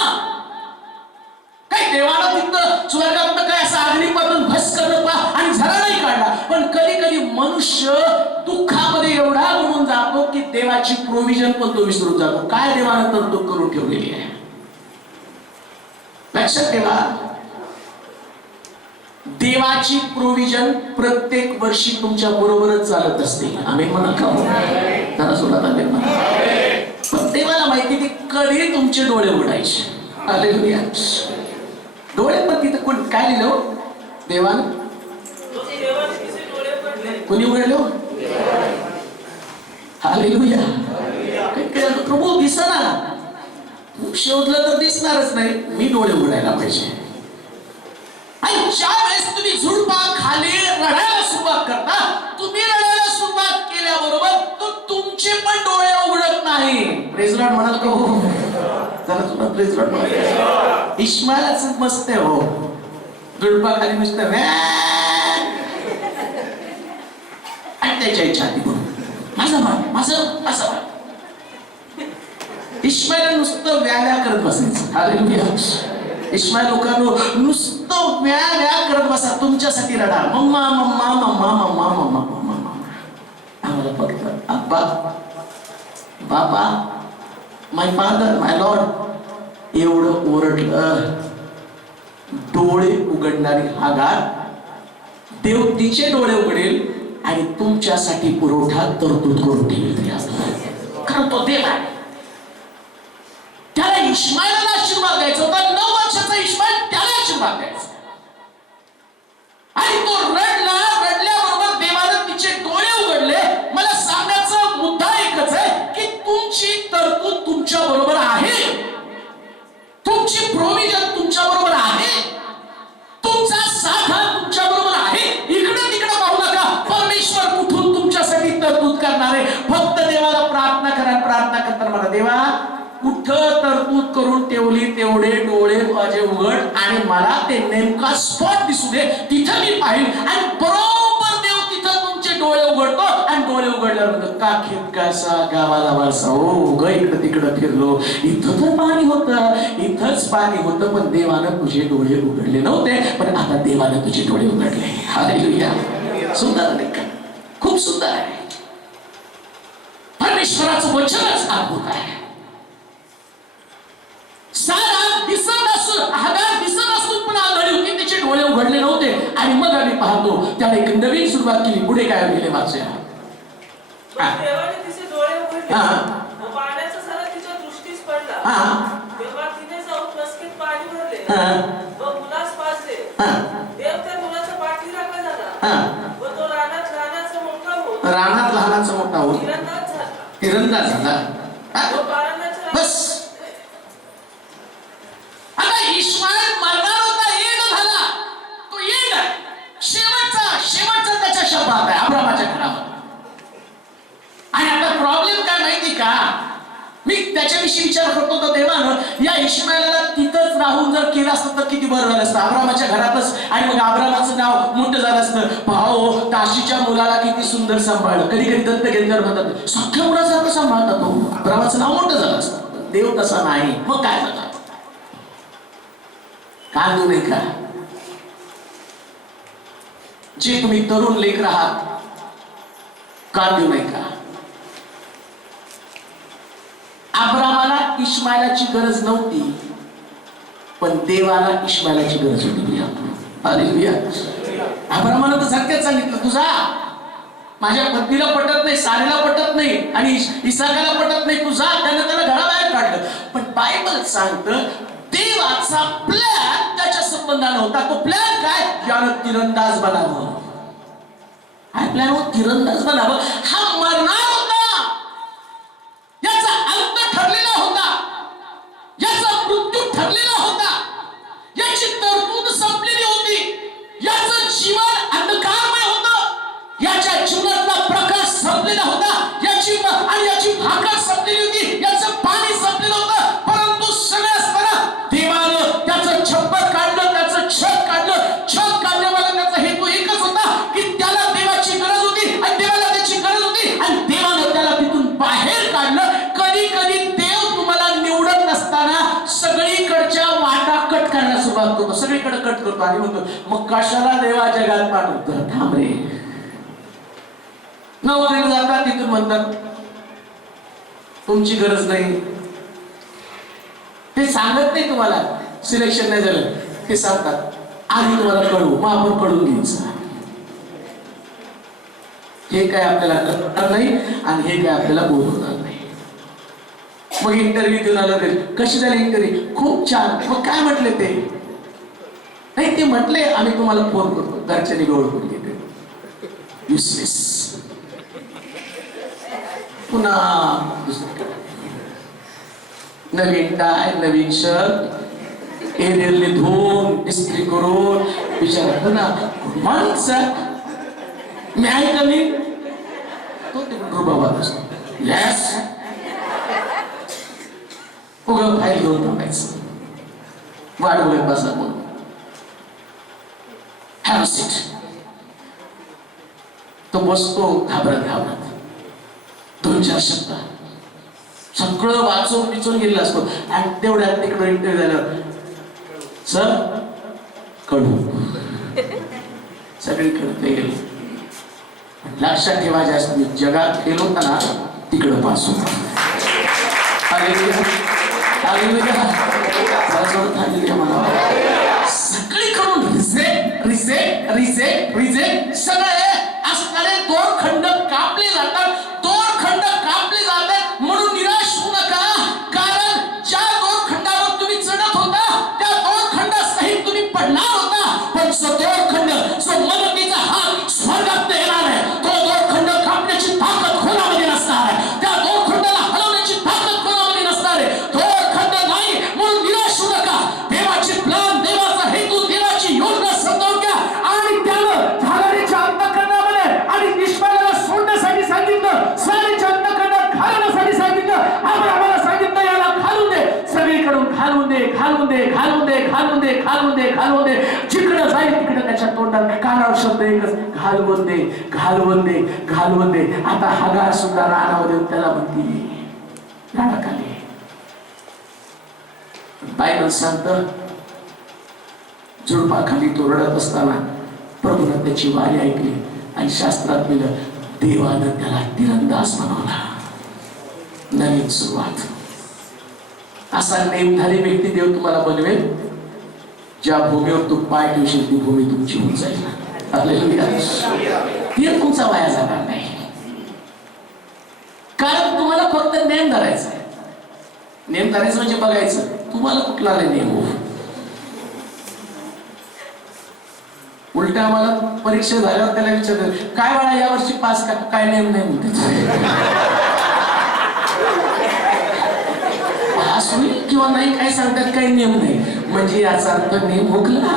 काही देवानं तिथं स्वर्गात काय असं अग्निमधून भस्कर आणि झरा नाही काढला. पण कधी कधी मनुष्य दुःखामध्ये एवढा बुडून जातो की देवाची प्रोव्हिजन पण तो विसरून जातो. काय देवानं तरतूद करून ठेवलेली आहे लक्षात ठेवा. देवाची प्रोव्हिजन प्रत्येक वर्षी तुमच्या बरोबरच चालत असते. आम्ही म्हणत जरा सोडत आले पण देवाला माहिती की कधी तुमचे डोळे उघडायचे. हालेलुया. डोळे पण तिथं कोण काय लिहिलं हो देवानं? कोणी उघडले हो? हालेलुया. प्रभू दिसना. शोधलं तर दिसणारच नाही. मी डोळे उघडायला पाहिजे. आणि ज्या वेळेस तुम्ही झुडपा खाली रडायला सुरुवात करता तुम्ही रडायला सुरुवात केल्याबरोबर तो तुमचे पण डोळे उघडत नाही. प्रेज लॉर्ड म्हणाल का? हो जरा तुला प्रेज लॉर्ड म्हणाल. इस्माईलच मस्त आहे हो. झुडपा खाली नुसतं आणि त्याच्या छाती करून माझं बाळ माझं असं बाळ. इस्माईल नुसतं व्याव्या करत बसायचं. हालेलुया. इस्माईल लोकांनो नुसतं व्या करत बसा. तुमच्यासाठी रडा. मम्मा मम्मा मम्मा मम्मा मम्मा मम्मा. आम्हाला फक्त अब्बा बाबा माय फादर माय लॉर्ड एवढं ओरडलं. डोळे उघडणारी हागार देव तिचे डोळे उघडेल आणि तुमच्यासाठी पुरवठा तरतूद करून ठेवेल. कारण तो देव आहे. त्याला इस्माईलला आशीर्वाद द्यायचा होता. 9 वर्षाचा इस्माईल त्याला आशीर्वाद द्यायचा. आणि तो रडल्याबरोबर देवानं तिचे डोळे उघडले. मला सांगण्याचा मुद्दा एकच आहे की तुमची तरतूद तुमच्या बरोबर आहे. तुमची प्रोव्हिजन तुमच्या बरोबर आहे. तुमचा साथ तुमच्या बरोबर आहे. इकडे तिकडे पाहू नका. परमेश्वर कुठून तुमच्यासाठी तरतूद करणार आहे. फक्त देवाला प्रार्थना करा. प्रार्थना करताना मला देवा कुठं तरतूद करून ठेवली तेवढे डोळे माझे उघड आणि मला ते नेमका स्पॉट दिसू दे. तिथं मी पाहिल आणि बरोबर देव तिथं तुमचे डोळे उघडतो. आणि डोळे उघडल्यानंतर काखेत कसा गावाला वारसा हो ग इकडं तिकडं फिरलो. इथं तर पाणी होतं. इथंच पाणी होतं. पण देवानं तुझे डोळे उघडले नव्हते. पण आता देवानं तुझे डोळे उघडले. हालेलुया. सुंदर नाही का? खूप सुंदर आहे. परमेश्वराचं वचनच अद्भुत आहे. सारा दिसत असून हागार दिसत असून पण आघाडी होती. तिचे डोळे उघडले नव्हते. आणि मग आम्ही पाहतो त्याने एक नवीन सुरुवात केली. पुढे काय गेले वाचूया. देवाने तिचे डोळे उघडले व पाण्याचा झरा तिच्या दृष्टीस पडला. तेव्हा तिने जाऊन मस्केत पाणी भरले व मुलास पाजले. देव त्या मुलाचा पाठीराखा झाला व तो रानात लहानाचा मोठा होत. रानात लहानाचा मोठा होत तिरंदाज झाला. बस आता इस्माईल मरणार होता. येड झाला. तो येड शेवटचा त्याच्या शब्दात आहे अब्रामाच्या घरावर. आणि आता प्रॉब्लेम काय माहिती का? मी त्याच्याविषयी विचार करतो तर देवानं या इस्माईलला तिथंच राहून जर केलं असतं तर किती बरं झालं असतं. अब्रामाच्या घरातच. आणि मग अब्रामाचं नाव मोठं झालं असतं. भाऊ ताशीच्या मुलाला किती सुंदर सांभाळलं. कधी कधी दत्त घेतल्यावर म्हणतात सख्या मुलासारखं सांभाळतात तो. अब्रामाचं नाव मोठं झालं असतं. देव तसा नाही. मग काय झालं? कांदू नाही का? जे तुम्ही तरुण लेकर आहात कांदू नाही का? अब्रामाला इस्माईलाची गरज नव्हती पण देवाला इस्माईलाची गरज होती. हालेलुया. अब्रामानं तर झटक्यात सांगितलं तुझा, माझ्या पत्नीला पटत नाही, सारेला पटत नाही आणि इसाकाला पटत नाही, तुझा. त्यानं त्याला घराबाहेर काढलं. पण बायबल सांगतं देवाचा प्लॅन त्याच्या संबंधानं होता. तो प्लॅन काय? यानं तिरंदाज बनावं. काय प्लॅन हो? तिरंदाज बनावं. हा मरणार होता, याचा अंत ठरलेला होता, याचा मृत्यू ठरलेला होता, याची तरतूद संपलेली होती, याचं जीवन अंधकारमय होतं, याच्या जीवनातला प्रकाश संपलेला होता, याची भाकर संपलेली होती, याचं पाणी संपलेलं होतं. परंतु सगळं असताना देवानं त्याचं छप्पर काढलं, त्याचं छत काढलं. छत काढण्यामागे त्याचा हेतू एकच होता की त्याला देवाची गरज होती आणि देवाला त्याची गरज होती आणि देवानं त्याला तिथून बाहेर काढलं. कधी कधी देव तुम्हाला निवडत नसताना सगळीकडच्या वाटा कट करायला सुरुवात करतो, सगळीकडे कट करतो आणि म्हणतो मग कशाला देवा जगात पाठवतो? थांब रे. नवरीला जातात, तिथून म्हणतात तुमची गरज नाही. ते सांगत नाही तुम्हाला सिलेक्शन नाही झालं, ते सांगतात आधी तुम्हाला कळू, मग आपण कळून घ्यायचं. हे काय आपल्याला कळणार नाही आणि हे काय आपल्याला बोलवणार नाही. मग इंटरव्ह्यू देऊन आलं, कशी झाली इंटरव्ह्यू? खूप छान. मग काय म्हटले ते? नाही ते म्हटले आम्ही तुम्हाला फोन करतो, घरच्यांनी ओळखून घेते. युसलेस. पुन्हा नवीन टाय, नवीन शर्ट, एरियलने धुवून इस्त्री करून विचार पुन्हा गुड मॉर्निंग सर, मी आहे कमी. तो तिकडून रुबाबात असतो. येस. उगं फाईल घेऊन टाकायचं, वाट बघत बसा म्हणून. Have a seat. तो बसतो घाबरत घाबरत. 2-4 शब्द सगळं वाचून पिचून गेलेला असतो आणि तेवढ्यात तिकडे इंटरव्ह्यू झालं, सर कळू सगळीकडे ते गेलो. लक्षात ठेवा, जास्त मी जगात गेलो होता ना तिकडं पास होता. सगळीकडून रिजेक्ट रिजेक्ट रिजेक्ट रिजेक्ट. सगळे असणारे दोरखंड कापले जातात, दोरखंड कापले जातात. म्हणून निराश होऊ नका, कारण ज्या दोरखंडावर तुम्ही चढत होता त्या दोरखंडासहित तुम्ही पडणार होता. पण जो दोरखंड, जो मदतीचा हात स्वर्गात येणार आहे, तो दोरखंड कापण्याची ताकद कोणामध्ये नसणार आहे, त्या दोरखंडाला हलवण्याची ताकद कोणामध्ये नसणार आहे. दोरखंड नाही म्हणून निराश होऊ नका. देवाचे प्लॅन, देवाचा हेतू, देवाची योजना समजावून घ्या आणि त्यानं झाडाच्या अंतःकरणामध्ये आणि निष्फळाला सोडण्यासाठी सांगितलं, सारीच्या अंतःकरणात घालण्यासाठी सांगितलं. आम्हाला सांगितलं याला घालून दे, सगळीकडून घालून दे, घालून दे, घालून दे, घालून दे, घालून दे, घालून दे. जिकडं जाईल तिकडं त्याच्या तोंडात कानावर शब्द एकच, घालवून दे, घालवून दे, घालवून दे. आता हगार सुद्धा रानामध्ये त्याला म्हणती झाडाखाली. बायबल सांगतं झुडपाखाली तो रडत असताना प्रभूनं त्याची वारी ऐकली आणि शास्त्रात लिहिलं देवानं त्याला तिरंदाज बनवला. नवीन सुरुवात. असा नेमधारी व्यक्ती देव तुम्हाला बनवेल, ज्या भूमीवर तू पाय ठेवशील ती भूमी तुमची होऊन जाईल. ते तुमचा वाया जाणार नाही, कारण तुम्हाला फक्त नेम धरायचं आहे. नेम धरायचं म्हणजे बघायचं तुम्हाला कुठला नेम हो. उलट आम्हाला परीक्षा झाल्यावर त्याला विचारलं काय बाळा यावर्षी पास का? काय नेम नाही म्हणते. पास होईल किंवा नाही काय सांगतात, काही नियम नाही. म्हणजे याचा अर्थ नेम हुकला.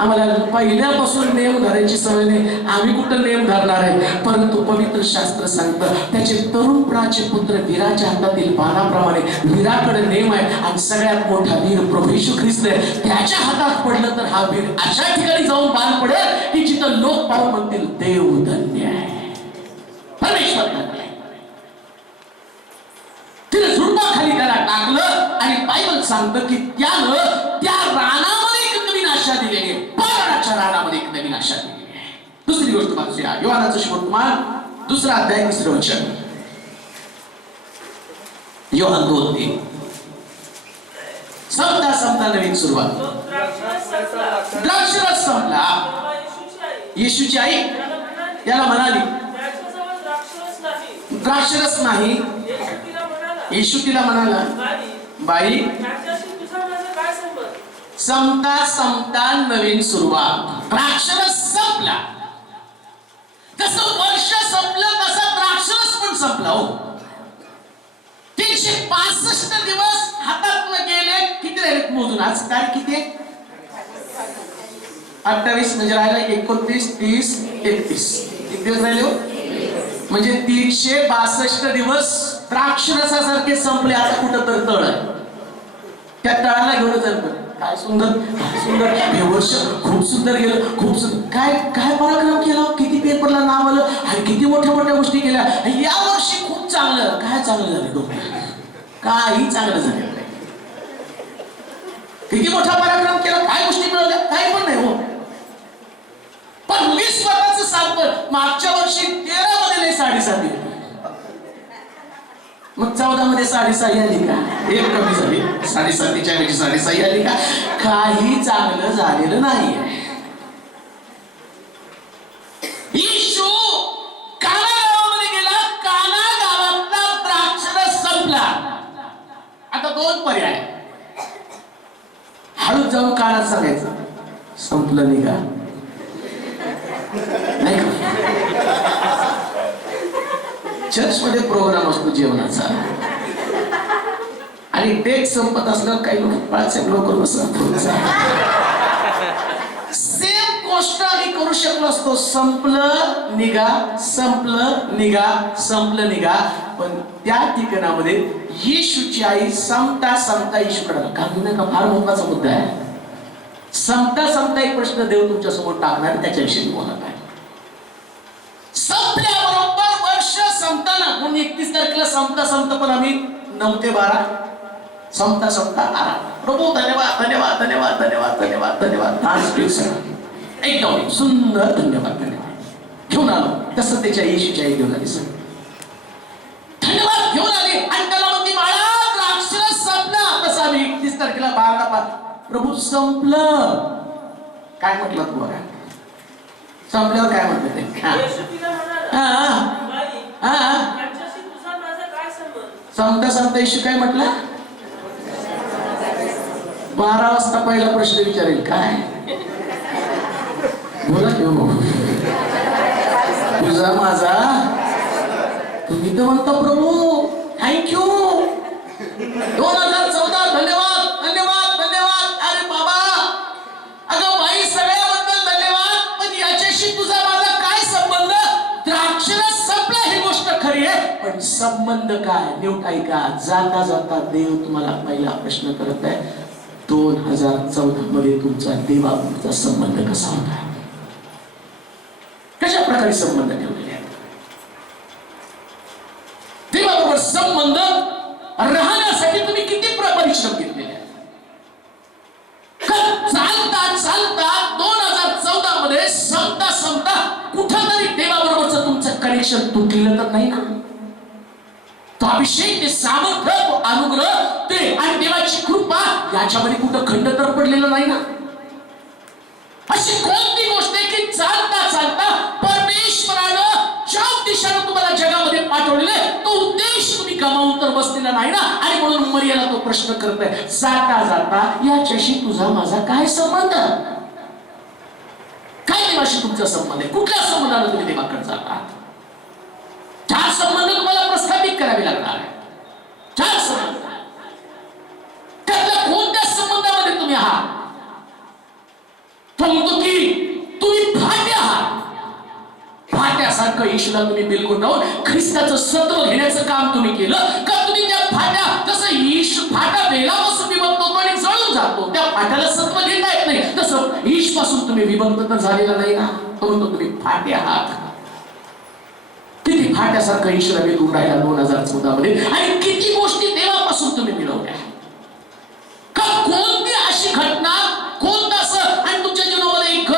आम्हाला पहिल्यापासून नेम धरायची सवय नाही, आम्ही कुठं नेम धरणार आहे. परंतु पवित्र शास्त्र सांगतं त्याचे तरुणपणाचे पुत्र वीराच्या हातातील बाणाप्रमाणे वीराकडे नेम आहे आणि सगळ्यात मोठा वीर प्रभू येशू ख्रिस्त आहे. त्याच्या हातात पडलं तर हा वीर अशा ठिकाणी जाऊन बाण पडेल की जिथं लोक पाहून म्हणतील देव धन्य आहे, परमेश्वर धन्य आहे. तिने झुडपाखाली त्याला टाकलं आणि बायबल सांगतं की त्यानं त्या रानामध्ये एक नवीन आशा दिलेली आहे. पारणाच्या रानामध्ये एक नवीन आशा दिलेली आहे. दुसरी गोष्ट वाचूया, योहानाचं सुवर्तमान 2 अध्याय 3 वचन. योहान 2:3. संपता नवीन सुरुवात. द्राक्षरस संपला येशूची आई त्याला म्हणाली, त्याला म्हणाली त्याच्याजवळ द्राक्षरस नाही. द्राक्षरस नाही. येशू तिला म्हणाला, बाई, त्याच्याशी तुझा माझा काय संबंध? संपता संपता नवीन सुरुवात. द्राक्षरस संपला, जसं वर्ष संपलं तसा द्राक्षरस पण संपला. हो, 365 दिवस हातात गेले. किती राहिले मोजून? आज तारीख किती आहे? 28 म्हणजे राहिला 29, 30, 31. किती दिवस राहिले हो? म्हणजे 362 दिवस द्राक्षरसासारखे संपले. आता कुठं तर तळ आहे, त्या तळाला घेऊन जातो. काय सुंदर, काय सुंदर हे वर्ष, खूप सुंदर गेलं, खूप सुंदर. काय काय पराक्रम केला, किती पेपरला नाव आलं आणि किती मोठ्या मोठ्या गोष्टी केल्या. या वर्षी खूप चांगलं. काय चांगलं झालं डोक्यात? काही चांगलं झालं. किती मोठा पराक्रम केला, काय गोष्टी मिळवल्या, काही पण नाही. हो, पण मी स्वतःच सांगतो, मागच्या वर्षी 13 मध्ये 7.5 मग 14 मध्ये 6.5 आली का? एक कमी झाली. 7.5च्या ऐवजी 6.5 आली का? काही चांगलं झालेलं नाही. येशू काना गावामध्ये गेला. काना गावातला द्राक्षरस संपला. आता 2 पर्याय. हळूच जाऊन कानात सांगायचं, संपलं नाही का? नाही का? चर्च मध्ये प्रोग्राम असतो जेवणाचा आणि डेट संपत असल्यावर काही लोक पाळायचे लवकर बसतात. सेम गोष्ट आम्ही करू शकलो असतो. संपलं निघा, संपलं निघा, संपलं निघा. पण त्या ठिकाणामध्ये येशूची आई संपता संपता येशूकडे घालू नका. फार महत्वाचा मुद्दा आहे. संपता संपता एक प्रश्न देव तुमच्या समोर टाकणार, त्याच्याविषयी बोलत आहे. संपल्याबरोबर वर्ष संपताना, म्हणून 31 तारखेला संपता संपता पण आम्ही 9 ते 12 संपता संपता आराम. प्रभू धन्यवाद धन्यवाद धन्यवाद धन्यवाद धन्यवाद धन्यवाद. एकदम सुंदर धन्यवाद धन्यवाद घेऊन आलो. तसं त्याच्या येशूच्या आई घेऊन आली. धन्यवाद घेऊन आली आणि त्याला म्हणते, बाळा द्राक्षरस संपला. तसं आम्ही 31 तारखेला 12 प्रभू संपलं. काय म्हटलं तू? बघा संपल्यावर काय म्हटलं ते? संपता संपता येशू काय म्हटलं? 12 वाजता पहिला प्रश्न विचारेल, काय बोला घेऊ तुझा माझा. तुम्ही तर म्हणता प्रभू थँक्यू 2014 धन्यवाद धन्यवाद धन्यवाद. अरे बाबा, अगं बाई, सगळ्याबद्दल धन्यवाद, पण याच्याशी तुझा माझा काय संबंध? द्राक्षरस संपला ही गोष्ट खरी आहे, पण संबंध काय? नीट ऐका. जाता जाता देव तुम्हाला पहिला प्रश्न करत आहे, 2014 मध्ये तुमचा देवाबरोबरचा संबंध कसा होता? कशा प्रकारे संबंध ठेवलेले आहेत? देवाबरोबर संबंध राहण्यासाठी तुम्ही किती परिश्रम घेतलेले आहेत? चालता चालता 2014 मध्ये संपता संपता कुठंतरी देवाबरोबरचं तुमचं कनेक्शन तुटलेलं तर नाही ना? तो अभिषेक, ते सामर्थ्य, तो अनुग्रह, ते आणि देवाची कृपा याच्यामध्ये कुठं खंड तर पडलेलं नाही ना? अशी कोणती गोष्ट आहे की चालता चालता परमेश्वरानं ज्या उद्देशानं तुम्हाला जगामध्ये पाठवलेले तो उद्देश तुम्ही गमावून तर बसलेला नाही ना? आणि म्हणून मरियाला तो प्रश्न करतोय, जाता जाता याच्याशी तुझा माझा काय संबंध? काय देवाशी तुमचा संबंध आहे? कुठल्या संबंधाने तुम्ही देवाकडे जाता? 4 संबंध तुम्हाला प्रस्थापित करावे लागणार आहे. 4 संबंध. त्यातल्या कोणत्या संबंधामध्ये तुम्ही आहात? तो म्हणतो की तुम्ही फाटे आहात. फाट्यासारखं येशूला तुम्ही बिलकुल राहून ख्रिस्ताचं सत्व घेण्याचं काम तुम्ही केलं का? तुम्ही त्या फाट्या, जसं येशू फाटा बेलापासून विभक्त होतो आणि जळून जातो, त्या फाट्याला सत्व घेता येत नाही, तसं येशूपासून तुम्ही विभक्त तर झालेला नाही ना? तो म्हणतो तुम्ही फाटे आहात. किती फाट्यासारखं येशूला बिलकुल राहिला 2014 मध्ये, आणि किती गोष्टी देवापासून तुम्ही मिळवल्या. का कोणती अशी घटना, कोणतं असं आणि तुमच्या जीवनामध्ये एक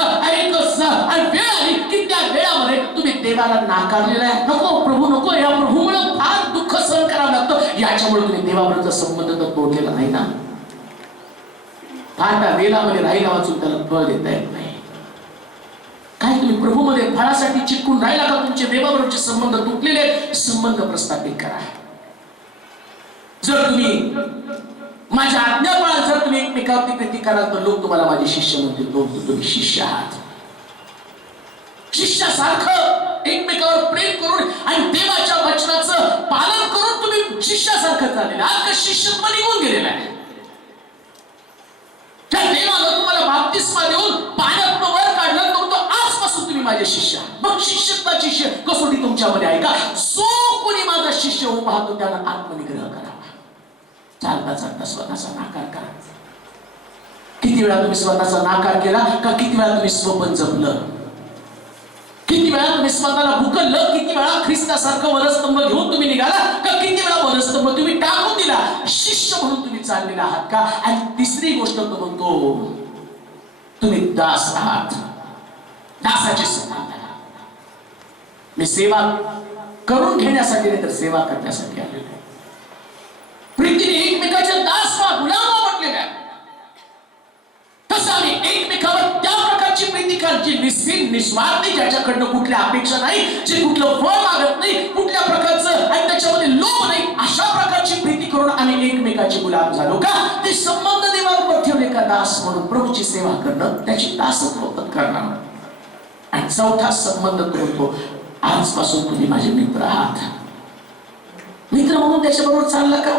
वेळ आली की त्या वेळामध्ये तुम्ही देवाला नाकारलेला आहे? नको प्रभू नको, या प्रभूमुळे फार दुःख सहन करावं लागतं, याच्यामुळे तुम्ही देवाबरोबरचा संबंध तर तोडलेला नाही ना? फाटा वेलामध्ये राहिला वाचून त्याला फळ देता येत नाही. काय तुम्ही प्रभूमध्ये फळासाठी चिटकून राहिला का तुमचे देवाबरोबरचे संबंध तुटलेले संबंध प्रस्थापित करा. जर तुम्ही माझ्या आज्ञा पाळाल, जर तुम्ही एकमेकावरती प्रीती कराल तर लोक तुम्हाला माझे शिष्य म्हणतील. लोक तुम्ही शिष्य आहात. शिष्यासारखं एकमेकावर प्रेम करून आणि देवाच्या वचनाचं पालन करून तुम्ही शिष्यासारखं चाललेलं. आज का शिष्यत्व निघून गेलेला आहे. त्या देवानं तुम्हाला बाप्तिस्मा देऊन पाण्यात वर काढलं तर तो आजपासून तुम्ही माझे शिष्य आहात. मग शिष्यत्वाची कसोटी तुमच्यामध्ये आहे का? जो कोणी माझा शिष्य होऊ पाहतो त्यानं आत्मनिग्रह करावा. चालता चालता स्वतःचा नाकार करा. किती वेळा तुम्ही स्वतःचा नाकार केला का? किती वेळा तुम्ही स्वपन जपलं? किती वेळा तुम्ही स्वतःला भुकललं? किती वेळा ख्रिस्तासारखं वरस्तंभ घेऊन तुम्ही निघाला का? किती वेळा वरस्तंभ तुम्ही टाकून दिला? शिष्य म्हणून तुम्ही चाललेला आहात का? आणि तिसरी गोष्ट तो म्हणतो तुम्ही दास आहात. दासाची संबंध. मी सेवा करून घेण्यासाठी नाही तर सेवा करण्यासाठी आलेलो आहे. प्रीतीने एकमेकाच्या दास वा गुलाम म्हटलेले आहे. तसं आम्ही एकमेकावर त्या प्रकारची प्रीती करायची, निस्वार्थी, ज्याच्याकडनं कुठल्या अपेक्षा नाही, जे कुठलं फळ मागत नाही, कुठल्या प्रकारचं आणि त्याच्यामध्ये लोभ नाही, अशा प्रकारची प्रीती करून आम्ही एकमेकाची गुलाम झालो का? ते संबंध देवाबरोबर ठेवले का? दास म्हणून प्रभूची सेवा करणं, त्याची दासत्व करणं. आणि चौथा संबंध तो म्हणतो आजपासून तुम्ही माझे मित्र आहात. मित्र म्हणून त्याच्याबरोबर चालला का?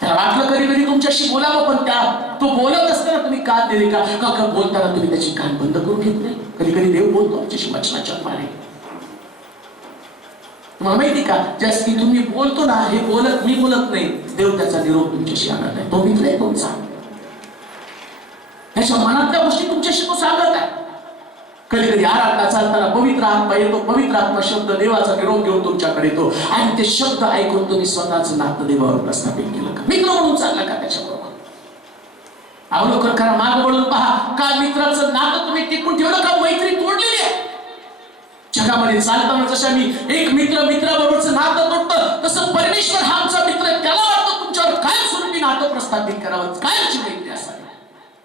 त्याला वाटलं कधी कधी तुमच्याशी बोलावं, पण तो बोलत असताना तुम्ही कान दिले का? का बोलताना तुम्ही त्याची कान बंद करून घेतले? कधी कधी देव बोलतो आमच्याशी वचनाच्या द्वारे. तुम्हाला माहिती का, जास्ती तुम्ही बोलतो ना, हे बोलत मी बोलत नाही, देव त्याचा निरोप तुमच्याशी आणत आहे. तो मित्र आहे तुमचा. त्याच्या मनातल्या गोष्टी तुमच्याशी तो सांगत आहे. कधी कधी आराधना चालताना पवित्र आत्मा येतो. पवित्र आत्मा शब्द देवाचा निरोप घेऊन तुमच्याकडे येतो आणि ते शब्द ऐकून तुम्ही स्वतःचं नातं देवावर प्रस्थापित केलं का? मित्र म्हणून चालला का त्याच्याबरोबर? अवलोकन करा, माग वळून पहा. का मित्राचं नातं तुम्ही टिकून ठेवलं का? मैत्री तोडलेली आहे. जगामध्ये चालताना जसं मी एक मित्राबरोबरचं नातं तोडतं, तसं परमेश्वर हा आमचा मित्र आहे. त्याला वाटतं तुमच्यावर काय स्वरूपी नातं प्रस्थापित करावं, कायची मैत्री असावी.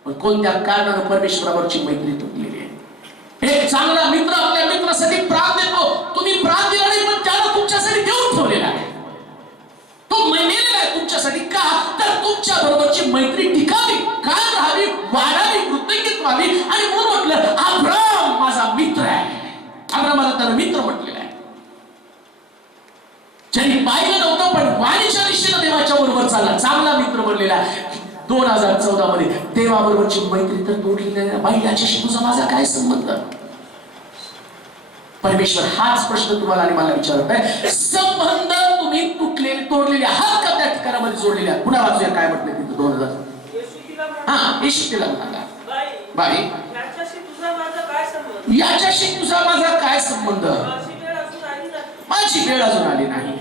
पण कोणत्या कारणानं परमेश्वरावरची मैत्री तुटलेली आहे. एक चांगला मित्र आपल्या मित्रासाठी प्राण देतो. तुम्ही प्राण दिला नाही, पण त्याला तुमच्यासाठी देऊन ठेवलेला आहे. तो मेलेला आहे तुमच्यासाठी. का? तर तुमच्या बरोबरची मैत्री टिकावी, कायम राहावी, वाढावी, वृद्धिंगित व्हावी. आणि म्हणून म्हटलं अब्राम माझा मित्र आहे. अब्रामाला त्यानं मित्र म्हटलेला आहे. ज्यांनी पाहिलं नव्हतं पण वाणीच्या दिशेनं देवाच्या बरोबर चालला, चांगला मित्र बनलेला आहे. 2014 मध्ये देवाबरोबरची मैत्री तर तोडलेली आहे. बाई, याच्याशी तुझा माझा काय संबंध? परमेश्वर हाच प्रश्न तुम्हाला आणि मला विचारत आहे. संबंध तुम्ही तोडलेले आहात का? त्या ठिकाणामध्ये जोडलेले आहात. पुन्हा वाचूया काय म्हटलं तिथं 2000. हा, येशू तिला म्हणाला, बाई याच्याशी तुझा माझा काय संबंध? माझी वेळ अजून आली नाही.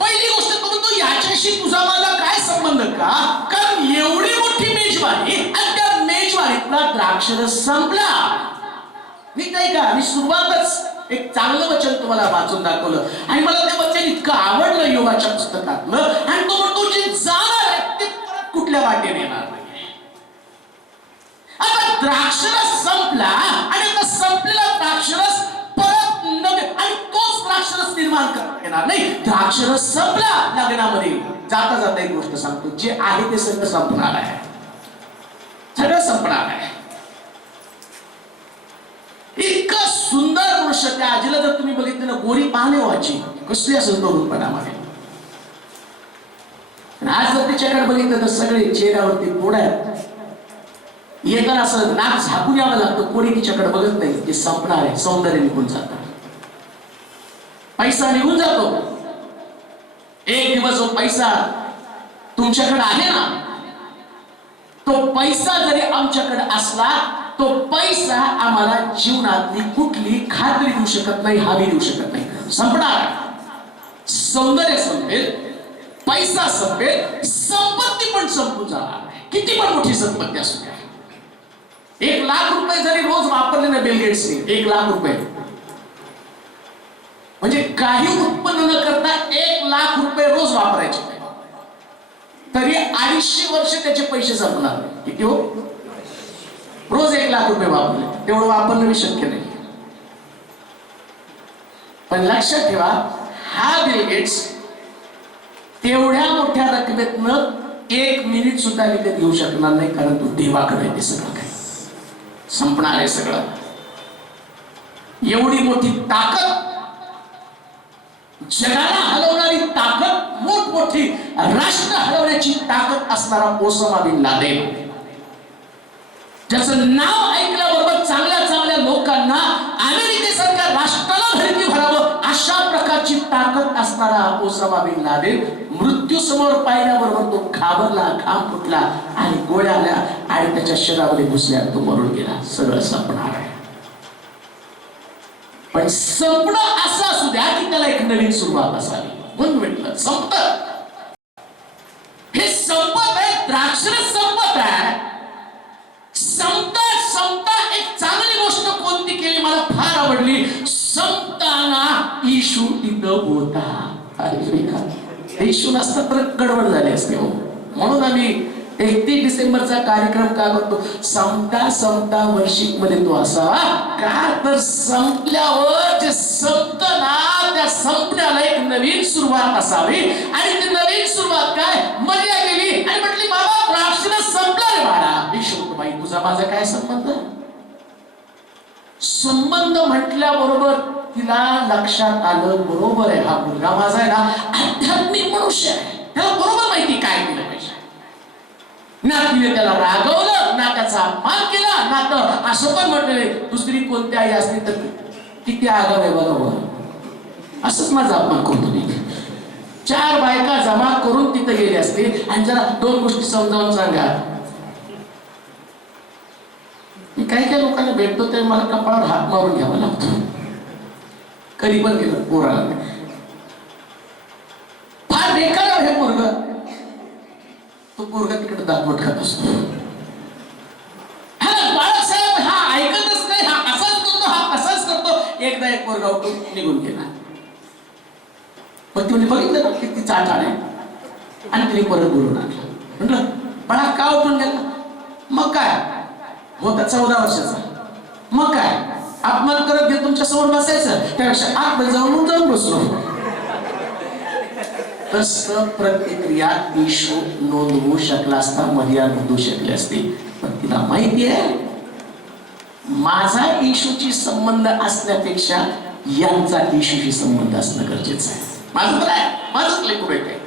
पहिली गोष्ट तो म्हणतो याच्याशी तुझा माझा काय संबंध का? कारण एवढी मोठी मेजवानी आणि त्या मेजवानीतला द्राक्षरस संपला. मी नाही का, मी सुरुवातच एक चांगलं वचन तुम्हाला वाचून दाखवलं आणि मला ते वचन इतकं आवडलं योगाच्या पुस्तकातलं. आणि तो म्हणतो जे जाणार आहे ते परत कुठल्या वाटेने येणार नाही. आता द्राक्षरस संपला आणि आता संपलेला द्राक्षरस परत नवीन आणि तोच द्राक्षरस निर्माण करता येणार नाही. द्राक्षरस संपला लग्नामध्ये. जाता जाता एक गोष्ट सांगतो, जे आहे ते सगळं संपणार आहे. सगळं संपणार आहे. इतकं सुंदर पुरुष त्या आजीला जर तुम्ही बघितलं ना, गोरी पाहणे व्हायची कसली असेल तरुणपणामध्ये. आज जर तिच्याकडे बघितलं तर सगळे चेहऱ्यावरती पोळ्या आहेत. येताना असं नाक झाकून यावं लागतं. कोणी तिच्याकडे बघत नाही. ते संपणार आहे. सौंदर्य निघून जातं, पैसा निघून जातो. एक दिवस जो पैसा तुमच्याकडे आहे ना, तो पैसा जरी आमच्याकडे असला, तो पैसा आम्हाला जीवनातली कुठली खात्री देऊ शकत नाही, हवी देऊ शकत नाही. संपणार. सौंदर्य संपेल, पैसा संपेल, संपत्ती पण संपून जाणार. किती पण मोठी संपत्ती असू द्या. 1 लाख रुपये जरी रोज वापरले ना बिल गेट्सने, 1 लाख रुपये म्हणजे काही उत्पन्न न करता 1 लाख रुपये रोज वापरायचे. तरी 250 वर्ष त्याचे पैसे संपणार नाही. किती हो? रोज 1 लाख रुपये वापरले, तेवढं वापरणं शक्य नाही. पण लक्षात ठेवा, हा बिल गेट्स तेवढ्या मोठ्या रकमेतनं 1 मिनिट सुद्धा विकत घेऊ शकणार नाही, कारण तो देवाकडे ते सगळं काही संपणार आहे सगळं. एवढी मोठी ताकद, जगाला हलवणारी ताकद, मोठमोठी राष्ट्र हलवण्याची ताकद असणारा ओसामा बिन लादेन, ज्याचं नाव ऐकल्याबरोबर चांगल्या चांगल्या लोकांना अमेरिकेसारख्या राष्ट्राला धरती भरावं अशा प्रकारची ताकद असणारा ओसामा बिन लादेन मृत्यू समोर पाहिल्याबरोबर तो घाबरला, घाम फुटला आणि गोळ्या आल्या आणि त्याच्या शरीरामध्ये घुसल्या, तो मरून गेला. सगळं संपणार आहे. पण संपणं असं असू द्या की त्याला एक नवीन सुरुवात असावी. म्हणून म्हटलं संपत, हे संपत आहे, द्राक्षरस संपत आहे. संपता संपता एक चांगली गोष्ट कोणती केली मला फार आवडली. संपताना येशू तिथं होता. येशू नसता तर गडबड झाली असते हो. म्हणून आम्ही 31 डिसेंबरचा कार्यक्रम का करतो? संपता संपता वर्षिक मध्ये तो असावा. का तर संपल्यावर जे संपतं ना, त्या संपण्याला एक नवीन सुरुवात असावी. आणि ती नवीन सुरुवात काय? मर्या गेली आणि म्हटली बाबा द्राक्षरस संपला रे बाळा. बाई तुझा माझा काय संबंध? संबंध म्हटल्याबरोबर तिला लक्षात आलं, बरोबर आहे, हा मुलगा माझा आहे ना आध्यात्मिक मनुष्य आहे, त्याला बरोबर माहिती काय केलं पाहिजे. ना तिने त्याला रागवलं, ना त्याचा अपमान केला, ना तर असं पण म्हटले दुसरी कोणती आई असली तर किती आगाव आहे बरोबर, असंच माझा अपमान करतो मी. 4 बायका जमा करून तिथे गेले असते आणि जरा 2 गोष्टी समजावून सांगा. मी काही लोकांना भेटतो ते मला कपाळावर हात मारून घ्यावा लागतो. कधी पण गेलं पोराला, फार बेकार आहे पोरग. तो पोरगा तिकडे दाखवत खात असतो. बाळासाहेब हा ऐकतच नाही, हा असाच करतो, हा तसाच करतो. एकदा एक पोरगा उठून निघून गेला. पण तिने बघितलं ना किती चाट आले आणि तिने परत बोलून आणलं. म्हटलं बाळा का उठून गेला? मग काय होता 14 वर्षाचा, मग काय अपमान करत घेत तुमच्या समोर बसायचं, त्यापेक्षा आत जाऊन बसलो. तसं प्रतिक्रिया येशू नोंदवू शकला असता, मर्यादा नोंदवू शकली असती. पण तिला माहिती आहे माझा येशूची संबंध असण्यापेक्षा यांचा येशूशी संबंध असणं गरजेचं आहे. माझं तर आहे, माझंच लेकरू आहे.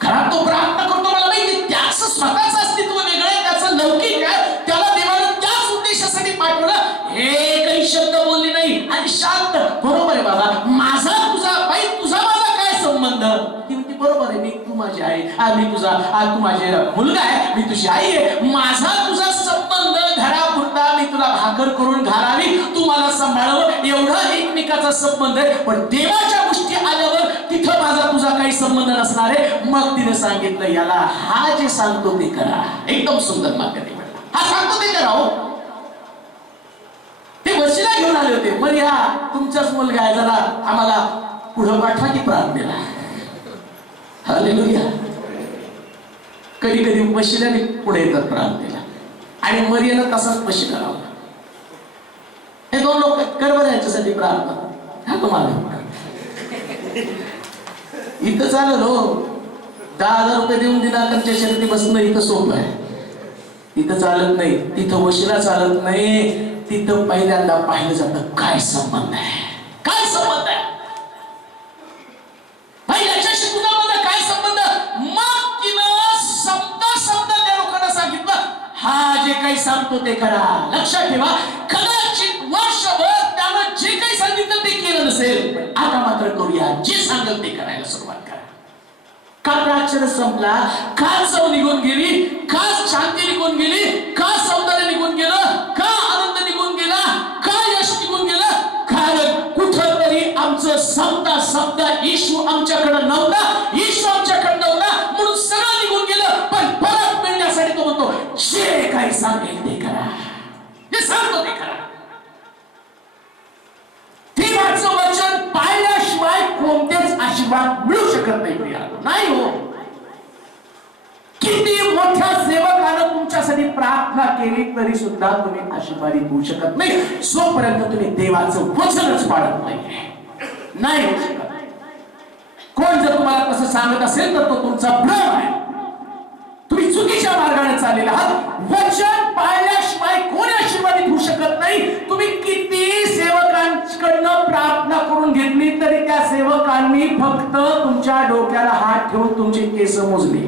घरात तो प्रार्थना करतो, मला माहिती त्याचं स्वतःचं अस्तित्व वेगळं आहे, त्याचं लौकिक आहे, त्याला देवानं त्याच उद्देशासाठी पाठवलं. हे काही शब्द बोलले नाही आणि शांत, बरोबर आहे बाबा, माझा तुझा बाई तुझा माझा काय संबंध? ती म्हणते बरोबर आहे, मी तू माझी आई, मी तुझा तू माझे मुलगा आहे, मी तुझी आई आहे. माझा तुझा संबंध घरापुरता मी तुला भाकर करून घालावी, तू मला सांभाळावं, एवढा एकमेकाचा संबंध आहे. पण देवाच्या गोष्टी आल्यावर तिथं माझा तुझा काही संबंध नसणार आहे. मग तिने सांगितलं याला हा जे सांगतो ते करा. एकदम सुंदर वाक्य ते म्हटलं, हा सांगतो ते करा. हो ते वशिला घेऊन आले होते, मग या तुमचाच मुलगा आहे, जरा आम्हाला पुढं पाठवा की प्रार्थनेला. हालेलुया. कधी कधी वशिल्याने पुढे येतात प्रार्थनेला आणि मरियेला तसाच वशिला लावला. हे 2 लोक करवर याच्यासाठी प्रार्थना हा तुम्हाला इथं चाललं हो. 10,000 रुपये देऊन दिनाकरच्या शर्ती बसणं इथं सोपं आहे, इथं चालत नाही. तिथं वशिला चालत नाही. तिथं पहिल्यांदा पाहिलं जातं काय संबंध आहे, काय संबंध आहे भाई याच्याशी तुझा माझा काय संबंध. मग तिनं शब्द त्या लोकांना सांगितलं हा जे काही सांगतो ते करा. लक्षात ठेवा, कदाचित वर्षभर त्यानं जे काही सांगितलं ते केलं नसेल, आता मात्र करूया, जे सांगेल ते करायला सुरुवात करा. का द्राक्षरस संपला? का चव निघून गेली? का शांती निघून गेली? का सौंदर्य निघून गेलं? का आनंद निघून गेला? का यश निघून गेलं? कारण कुठं तरी आमचं संपता येशू आमच्याकडे नव्हता, येशू आमच्याकडे नव्हता, म्हणून सगळं निघून गेलं. पण परत मिळण्यासाठी तो म्हणतो जे काही सांगेल ते करा, जे सांगतो ते करा. देवाचं वचन पाळल्याशिवाय कोणतेच आशीर्वाद मिळू शकत नाही. नाही हो, किती मोठ्या सेवकानं तुमच्यासाठी प्रार्थना केली तरी सुद्धा तुम्ही आशीर्वादित होऊ शकत नाही जोपर्यंत तुम्ही देवाचं वचनच पाळत नाही होऊ शकत. कोण जर तुम्हाला तसं सांगत असेल तर तो तुमचा भ्रम आहे. तुम्ही चुकीच्या मार्गाने चाललेला आहात. वचन पाळल्याशिवाय कोणी आशीर्वादित होऊ शकत नाही. तुम्ही किती सेवकांकडनं प्रार्थना करून घेतली तरी त्या सेवकांनी फक्त तुमच्या डोक्याला हात ठेवून तुमची केस मोजली,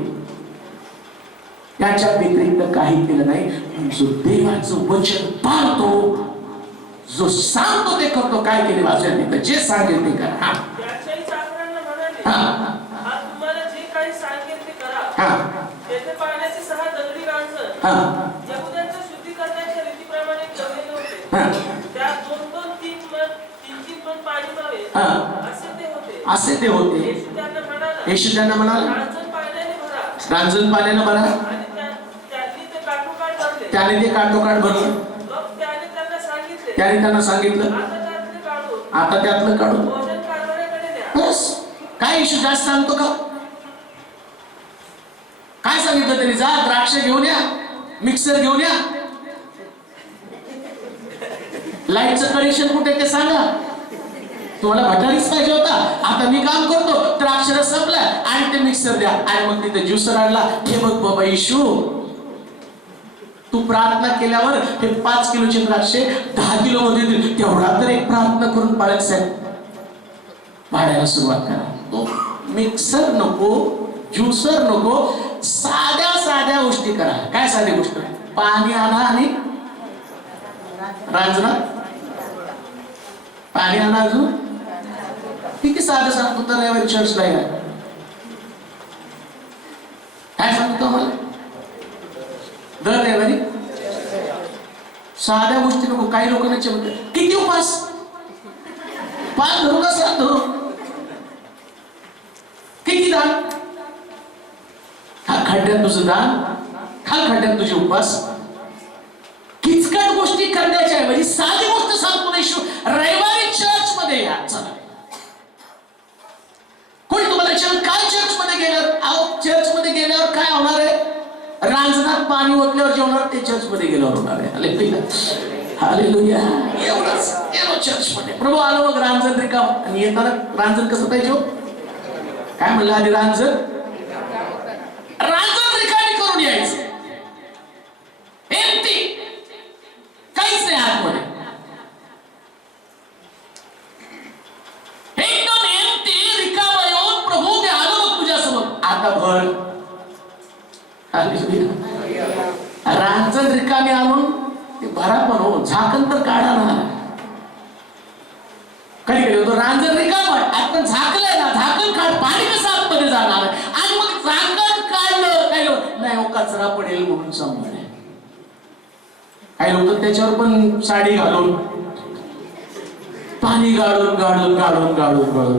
याच्या व्यतिरिक्त काही केलं नाही. जो देवाचं वचन पाळतो, जो सांगतो ते करतो. काय केले वाचन जे सांगेल ते करा. तुम्हाला जे काही सांगेल ते करा. तेथे पाण्याचे 6 दगडी रांजण यहुद्यांच्या शुद्धीकरणाच्या रीतीप्रमाणे ठेवलेले होते. त्यात 2-2, 3-3 पण पाणी व्हावे असे ते होते. येशू त्यांना म्हणाला रांजण पाण्याने भरा. त्याने ते काठोकाठ भरलं. त्याने त्यांना सांगितलं आता त्यातलं काढून. बस काय येशू जास्त सांगतो का? काय सांगितलं त्यांनी? जा द्राक्ष घेऊन या, मिक्सर घेऊन या. लाईटचं कनेक्शन कुठे ते सांगा. तुम्हाला भटारीच पाहिजे होता. आता मी काम करतो, द्राक्ष रस संपला आणि ते मिक्सर द्या. आणि मग तिथे ज्युसर आणला. हे बघ बाबा येशू, तू प्रार्थना केल्यावर हे 5 किलोचे द्राक्षे 10 किलो मध्ये देतील. तेवढा तर एक प्रार्थना करून पाळत साहेब पाडायला सुरुवात करा. मिक्सर नको, ज्युसर नको, साध्या साध्या गोष्टी करा. काय साधी गोष्ट? पाणी आणा आणि रांजणात पाणी आणा. अजून किती साधं सांगतो तर रविवारी चर्चला या. काय सांगतो मला दर रविवारी? साध्या गोष्टी नको. काही लोकांना किती उपास 5 धरू का 7 धरू? किती दान? हा खड्ड्यात तुझं दान, हा खड्ड्यात तुझे उपास. किचकट गोष्टी करण्याच्या ऐवजी साधी गोष्ट सांगतो नाही. रविवारी चर्च मध्ये या. चला, कोणी तुम्हाला विचारलं काय चर्च मध्ये गेल्यावर? अहो चर्च मध्ये गेल्यावर काय होणार आहे? रांजणात पाणी ओतल्यावर जे होणार ते चर्च मध्ये गेल्यावर होणार आहे. Hallelujah, hallelujah. एवढंच गेलो चर्च मध्ये, प्रभू आलो मग रांजण रिकाम. आणि येताना रांजण कसं पाहिजे? काय म्हणलं आधी? रांजण रिकामी करून यायचं. एम्प्टी, काहीच नाही आतमध्ये, एकदम एम्प्टी रिकाम येऊन प्रभू मी आलो मग तुझ्यासमोर. आता भर. रांजण रिकामी आणून ते भरा पण हो, झाकण तर काढा ना. कधी कधी होतो रांजण रिकाम आपण झाकलंय ना, झाकण काढ, पाणी कसं आतमध्ये जाणार? आणि मग झाकण काढलं काय नाही हो, कचरा पडेल म्हणून समजले. काही लोक त्याच्यावर पण साडी घालून पाणी गाळून गाळून गाळून गाळून गाळून.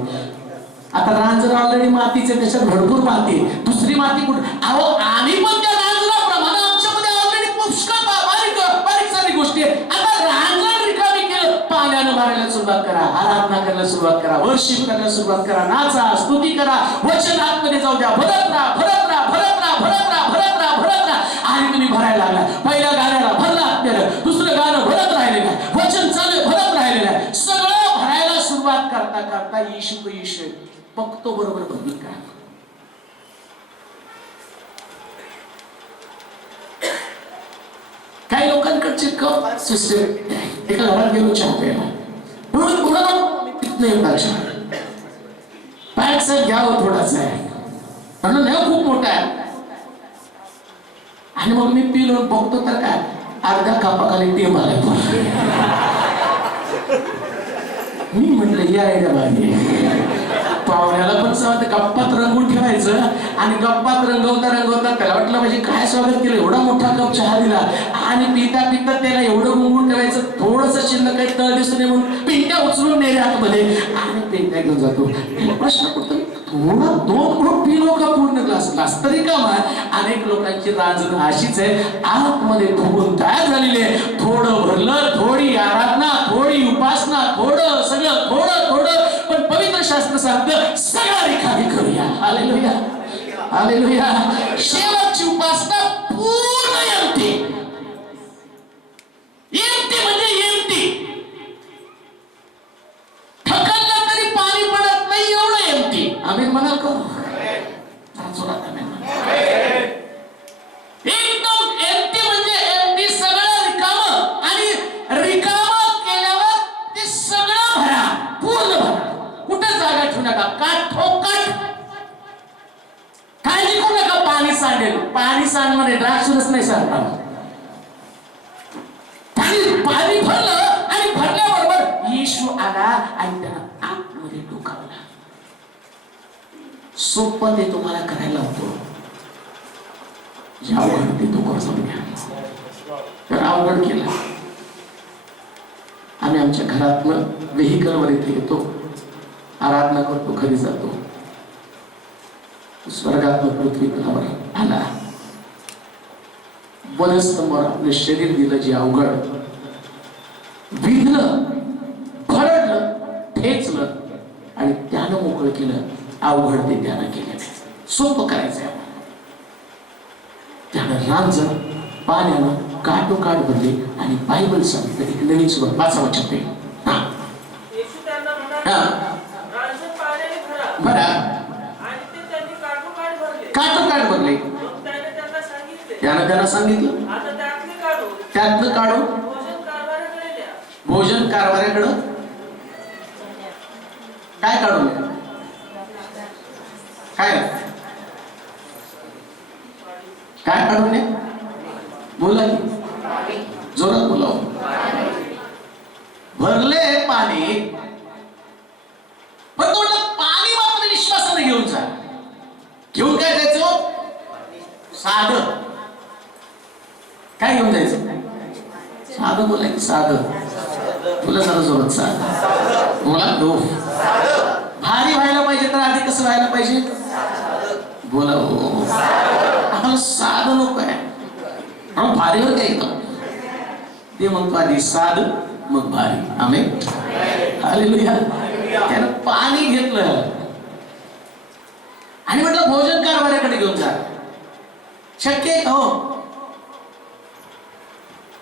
आता रांजण ऑलरेडी मातीचे, त्याच्यात भरपूर माती, दुसरी माती कुठे? अहो आम्ही पण त्या रांजणाप्रमाणे आमच्यामध्ये ऑलरेडी पुष्कळ बारीक बारीक सारी गोष्टी आहे. आता रांजण रिकामी केलं, पाण्यानं भरायला सुरुवात करा, आराधना करायला सुरुवात करा, वर्शिप करायला सुरुवात करा, नाचा, स्तुती करा, वचन आतमध्ये जाऊ द्या. भरत राहा, भरत राहा, भरत राहा, भरत राहा, भरत राहा, भरत राहा. आणि तुम्ही भरायला लागला. पहिल्या गाण्याला भरला आपल्याला, दुसरं गाणं भरत राहिलेलं आहे, वचन चालू भरत राहिलेलं आहे. सगळं भरायला सुरुवात करता करता येशू तो येशू बघतो बरोबर बघित का. काही लोकांकडचे कप सिस्टम, एका घरात गेलो चहा प्यायला, म्हणून कुणाला साहेब घ्यावं थोडासा आहे म्हणून नाही खूप मोठा आहे. आणि मग मी पिलो बघतो तर काय अर्ध्या कापाखाली टेम आलाय. मी म्हटलं या आयडिया भारी. पाहुण्याला पण सांगते गप्पात रंगून ठेवायचं. आणि गप्पात रंगवता रंगवता त्याला वाटलं म्हणजे काय स्वागत केलं, एवढा मोठा कप चहा दिला. आणि पिता पिता त्याला एवढं रंगून ठेवायचं, थोडंसं शिल्लक काही तळ दिसू नये म्हणून पिंट्या उचलून नेले आतमध्ये आणि पिंट्या घेऊन जातो. प्रश्न पडतो थोडा 2 घोट पिलो का पूर्ण ग्लास तरी का? अनेक लोकांची रांजण अशीच आहे, आतमध्ये फुगून तयार झालेली आहे. थोडं भरलं, थोडी आराधना, थोडी उपासना, थोडं सगळं थोडं थोडं. पण पवित्र शास्त्र सांगतं सगळं रिकामी करूया. हालेलुया. हालेलुया. शेवटची उपासना पूर्ण एम्प्टी. एम्प्टी म्हणजे एम्प्टी. ढकललं तरी पाणी पडत नाही एवढं एम्प्टी. आम्ही म्हणाल का? एकदम एम्प्टी म्हणजे एम्प्टी. सगळं रिकामं. आणि रिकामं केल्यावर ते सगळं भरा. पूर्ण भरा. कुठं जागा ठेवू नका. काठोकाठ. काळजी करू नका पाणी सांडेल. पाणी सांडमध्ये द्राक्षरस नाही सांडणार. पाणी भरलं आणि भरल्याबरोबर येशू आला आणि त्याला आतमध्ये डोकावला. सोपं ते तुम्हाला करायला होतो. जे अवघड ते तो करून घ्या. तर अवघड केलं. आम्ही आमच्या घरातनं व्हेकलवर इथे येतो, आराधना करतो, घरी जातो. स्वर्गातनं पृथ्वी तलावर आला. वनस्तंभावर आपलं शरीर दिलं, जे अवघड विधलं, भरडलं, ठेचलं आणि त्यानं मोकळं केलं. अवघड ते त्यानं केलं. सोपं करायचंय. त्यानं रांजण पाण्यानं काठोकाठ भरले आणि बायबल सांगितलं एक नवीन सुरुवात. 5 वचन ते. येशू त्यांना म्हणाला, रांजण पाण्याने भरा. भरा. आणि ते त्यांनी काठोकाठ भरले. काठोकाठ भरले. मग त्याने त्यांना सांगितलं, आता त्यातलं काढून भोजन कारभाऱ्याकडं काय काढून काय काय काढून द्या. बोला की जोरात बोला. भरले पाणी. पण म्हटलं पाणी मात्र विश्वासाने घेऊन जा. घेऊन काय जायचं? साधं. काय घेऊन जायचं? साधं बोला की साधं. तुला साधं जोरात साधं बोला. भारी व्हायला पाहिजे तर आधी कसं व्हायला पाहिजे? बोला हो. आम्हाला साधं नको आहे. भारीवर काय एकदम ते म्हणतो आधी साध मग भारी. आमेन. हालेलुया. त्यानं पाणी घेतलं आणि म्हटलं भोजन कारभाऱ्याकडे घेऊन जा. शक्य आहे हो?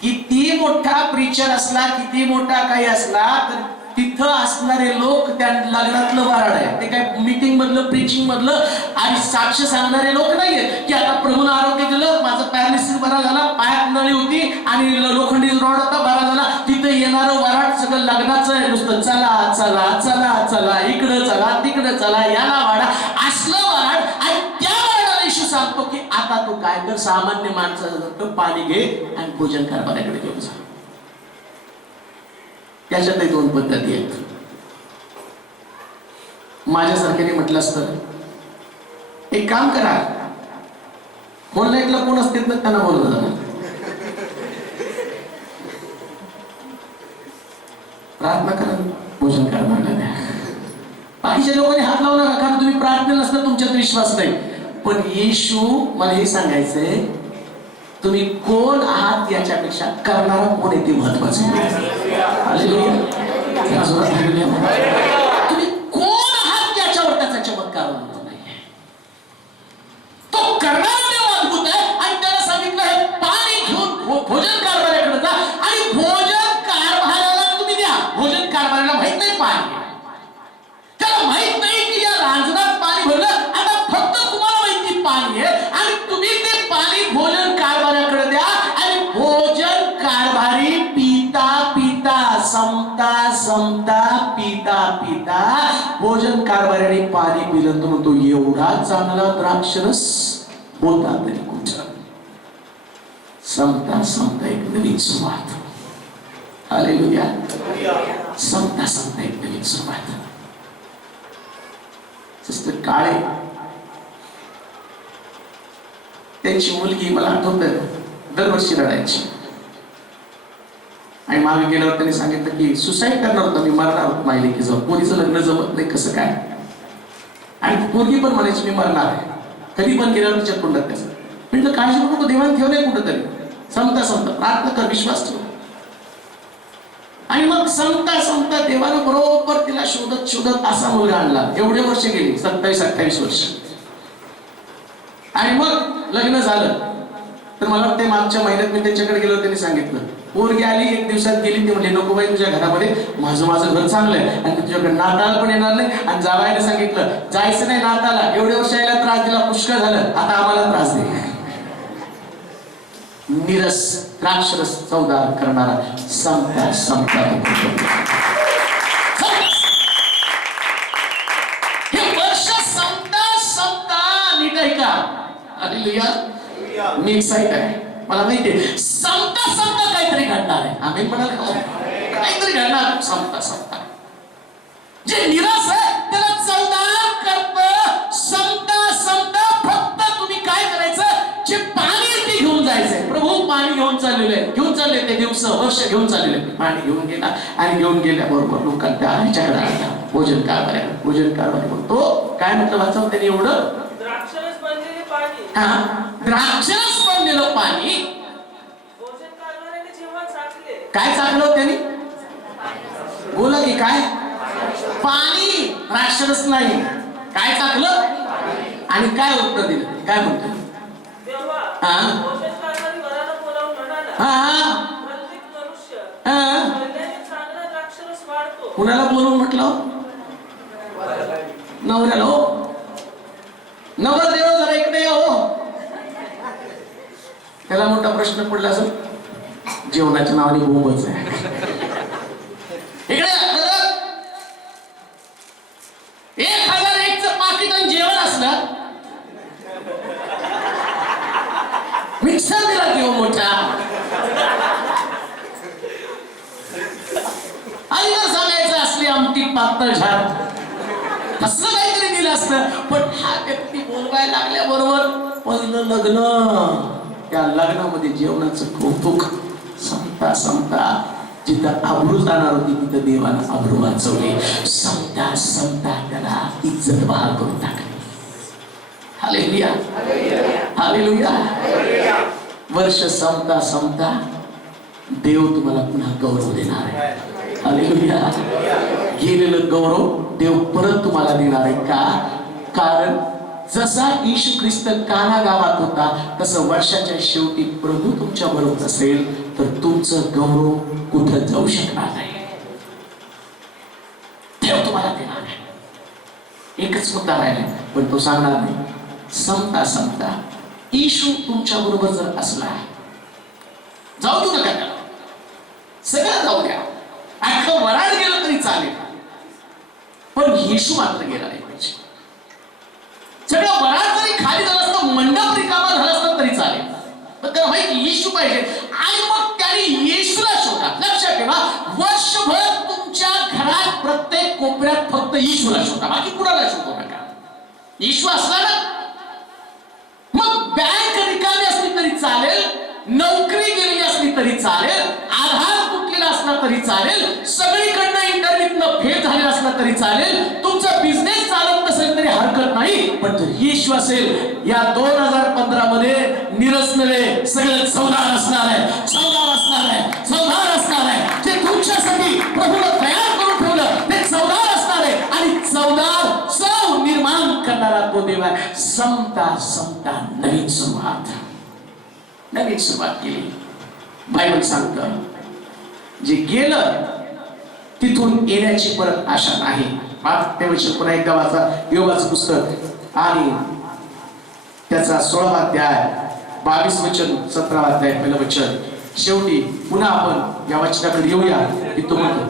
किती मोठा प्रीचर असला, किती मोठा काही असला तर तिथं असणारे लोक त्या लग्नातलं वराड आहे. ते काय मीटिंग मधलं, प्रीचिंग मधलं आणि साक्ष सांगणारे लोक नाहीये की आता प्रभूनं आरोग्य दिलं, माझं पॅरालिसिस बरा झाला, पायात नळी होती आणि लोखंडी रॉड होता, बरा झाला. तिथं येणारं वराड सगळं लग्नाचं आहे नुसतं. चला चला चला चला, इकडं चला तिकडं चला, याला वाडा, असलं वराड. आणि त्या वराडाला येशू सांगतो की आता तू काय कर, सामान्य माणसाचं पाणी घे आणि भोजन कारभाऱ्याकडे घेऊन जा. त्याच्यातही 2 पद्धती आहेत. माझ्यासारख्याने म्हटलं असतं एक काम करा, फोन लाईटला कोण असते ना त्यांना बोलवलं जाणार. प्रार्थना करा, भोजन कारभारला द्या. बाकीच्या लोकांनी हात लावू नका, कारण तुम्ही प्रार्थना नसता, तुमच्यात विश्वास नाही. पण येशू मला हे सांगायचंय, तुम्ही कोण आहात याच्यापेक्षा करणारा कोण आहे ते महत्वाचं. तुम्ही कोण आहात याच्यावर त्याचा चमत्कार नाही. तो करणारा देव अद्भुत आहे. आणि त्याला सांगितलं हे पाणी घेऊन भोजन कारभाऱ्याकडे जा आणि भोजन कारभाऱ्याला तुम्ही द्या. भोजन कारभाऱ्याला माहित नाही पाणी, त्याला माहित नाही की या रांजणात पाणी भरलं. आता फक्त तुम्हाला माहिती पाणी आहे आणि तुम्ही ते पाणी भोजन कारभाऱ्याकडे द्या. आणि भोजन कारभारी पिता पिता संपता संपता पिता पिता भोजन कारभाऱ्याने पाणी पिलं तर म्हणतो एवढा चांगला द्राक्षरस होता तरी कुठं. संपता संपता एक नवीन सुरुवात. हालेलुया. संपता संपता एक नवीन सुरुवात. सिस्टर काळे त्यांची मुलगी मला आठवतं दरवर्षी रडायची. आणि मागे गेल्यावर त्यांनी सांगितलं की सुसाईड करणार होता, मी मरणार होत माहिले की जाऊ, पोरीचं लग्न जमत नाही कसं काय. आणि पोरगी पण म्हणायची मी मरणार आहे. कधी पण गेल्यावर तिच्या तोंडात त्याचं म्हटलं काळजी नको, देवाने ठेवलंय कुठंतरी. संपता संपता प्रार्थना कर, विश्वास ठेव. आणि मग संपता संपता देवानं बरोबर तिला शोधत शोधत असा मुलगा आणला. एवढे वर्ष गेली, 27-28 वर्ष. आणि मग लग्न झालं तर मला वाटतं मागच्या महिन्यात मी त्यांच्याकडे गेलो, त्यांनी सांगितलं पोरगी आली 1 दिवसात गेली, ते म्हणले नको बाई तुझ्या घरामध्ये माझं घर चांगलं आहे आणि तुझ्याकडे नाताला पण येणार नाही. आणि जावायला सांगितलं जायचं नाही नाताला, एवढ्या वर्ष यायला त्रास दिला, पुष्कळ झालं, आता आम्हाला त्रास दे. निरस द्राक्षरस चवदार करणारा संपता संपता हे वर्ष संपता संपता नीट आहे का? हालेलुया. मी एक्साइट आहे, मला माहितीये संपता संपता काहीतरी घडणार आहे. आम्ही म्हणाल काहीतरी घडणार संपता संपता. जे निराश आहे त्याला चवदार करतं संपता संपता. फक्त तुम्ही काय करायचं, जे पाणी ते घेऊन जायचंय. प्रभू पाणी घेऊन चालले ते दिवस वर्ष घेऊन चाललेले, पाणी घेऊन गेला आणि घेऊन गेल्याबरोबर लोकांना ह्याच्याकडे आला भोजन कारभारी तो काय म्हटलं वाचव त्यांनी एवढं द्राक्षरस बनलेले पाणी, द्राक्षरस बनलेलं पाणी भोजन कारभाराने जेव्हा चाखले. काय चाकलं त्यांनी? बोला की काय? पाणी, द्राक्षरस नाही. काय चाकलं आणि काय उत्तर दिलं? काय म्हणतो? तेव्हा भोजन कारभारी वराला बोलावून म्हणाला, प्रत्येक मनुष्य कल्याणी चांगला द्राक्षरस वाढतो. कुणाला बोलून म्हटलं? नवऱ्याला. हो नवरदेव जरा इकडे या हो. त्याला मोठा प्रश्न पडला असेल, जेवणाच्या नावाने बोंबच आहे. इकडे 1001चं पाकिट आणि जेवण असलं, मिक्सर दिला किंवा मोठा आईला सांगायचं असली आमटी पातळ झाड असं काहीतरी दिलं असतं. पण हा व्यक्ती बोलवायला लागल्याबरोबर पहिलं लग्न, त्या लग्नामध्ये जेवणाचं कौतुक संपता संपता जिथं आबरू जाणार होती तिथं देवानं आबरू वाचवले. संपता संपता त्याला इज्जत बहाल करून टाकली. Hallelujah hallelujah. वर्ष संपता संपता देव तुम्हाला पुन्हा गौरव देणार आहे. हालेलुया. गेलेलं गौरव देव परत तुम्हाला देणार आहे. का? कारण जसा येशू ख्रिस्त काना गावात होता तसं वर्षाच्या शेवटी प्रभू तुमच्या बरोबर असेल तर तुमचं गौरव कुठं जाऊ शकणार नाही. देव तुम्हाला देणार आहे. एकच मुद्दा राहिला पण तो सांगणार नाही. संपता संपता येशू तुमच्या बरोबर जर असला, जाऊ देऊ नका त्याला, सगळं जाऊ द्या, अख्खं वराड गेलं तरी चालेल, पण येशू मात्र गेला नाही पाहिजे. सगळं वराड जरी खाली झालं असतं, मंडप रिकामा झाला असतं तरी चालेल, पण त्याला माहिती येशू पाहिजे. आणि मग त्याने येशूला शोधा. लक्षात ठेवा, वर्षभर तुमच्या घरात प्रत्येक कोपऱ्यात फक्त येशूला शोधा, बाकी कुणाला शोधू नका. येशू असला ना, मग बँक रिकामी असली तरी चालेल, नोकरी गेलेली असली तरी चालेल, आधार तुटलेला असला तरी चालेल, सगळीकडनं इंटरनेटनं फेल झालेला असला तरी चालेल, तुमचा बिझनेस चालत नसेल तरी हरकत नाही, पण जर येशू असेल, या 2015 मध्ये निरस नव्हे, सगळं चवदार असणार आहे, चवदार असणार आहे, चवदार असणार आहे. जे तुमच्यासाठी प्रभूने तयार करून ठेवलं ते चवदार असणार आहे. आणि चवदार चव निर्माण करणारा तो देव आहे. संपता संपता नवीन सुरुवात केली. बायबल सांगतं, जे गेलं तिथून येण्याची परत आशा नाही. मागच्या वर्षी पुन्हा एकदा वाचा योगाचं पुस्तक आणि त्याचा 16वा अध्याय 22 वचन, 17वा अध्याय 1 वचन. शेवटी पुन्हा आपण या वचनाकडे येऊया की तो म्हणतो,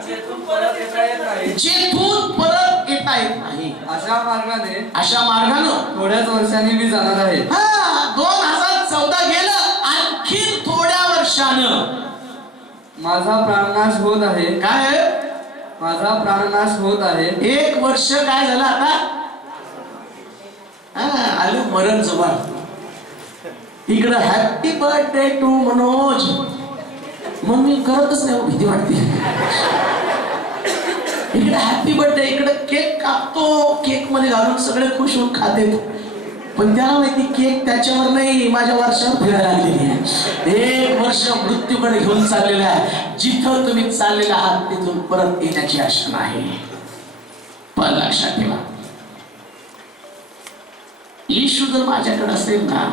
जेथून परत येता येत नाही, अशा मार्गानं थोड्याच वर्षांनी मी जाणार आहे. 2014 गेलं, आणखी थोड्या वर्षानं माझा प्राणनाश होत आहे. काय? माझा प्राणनाश होत आहे. 1 वर्ष काय झालं आता? आलं मरण जवळ. इकडं हॅपी बर्थडे टू मनोज, मग मी करतच नाही, भीती वाटते. इकडे हॅपी बर्थडे, इकडे केक कापतो, केक मध्ये घालून सगळे खुश होऊन खाते, पण त्याला माहिती केक त्याच्यावर नाही, माझ्या वर्षावर फिरायला लागलेली आहे. 1 वर्ष मृत्यूकडे घेऊन चाललेला आहे. जिथं तुम्ही चाललेले आहात तिथून परत येण्याची आशा नाही. पण लक्षात ठेवा, येशू जर माझ्याकडे असेल ना,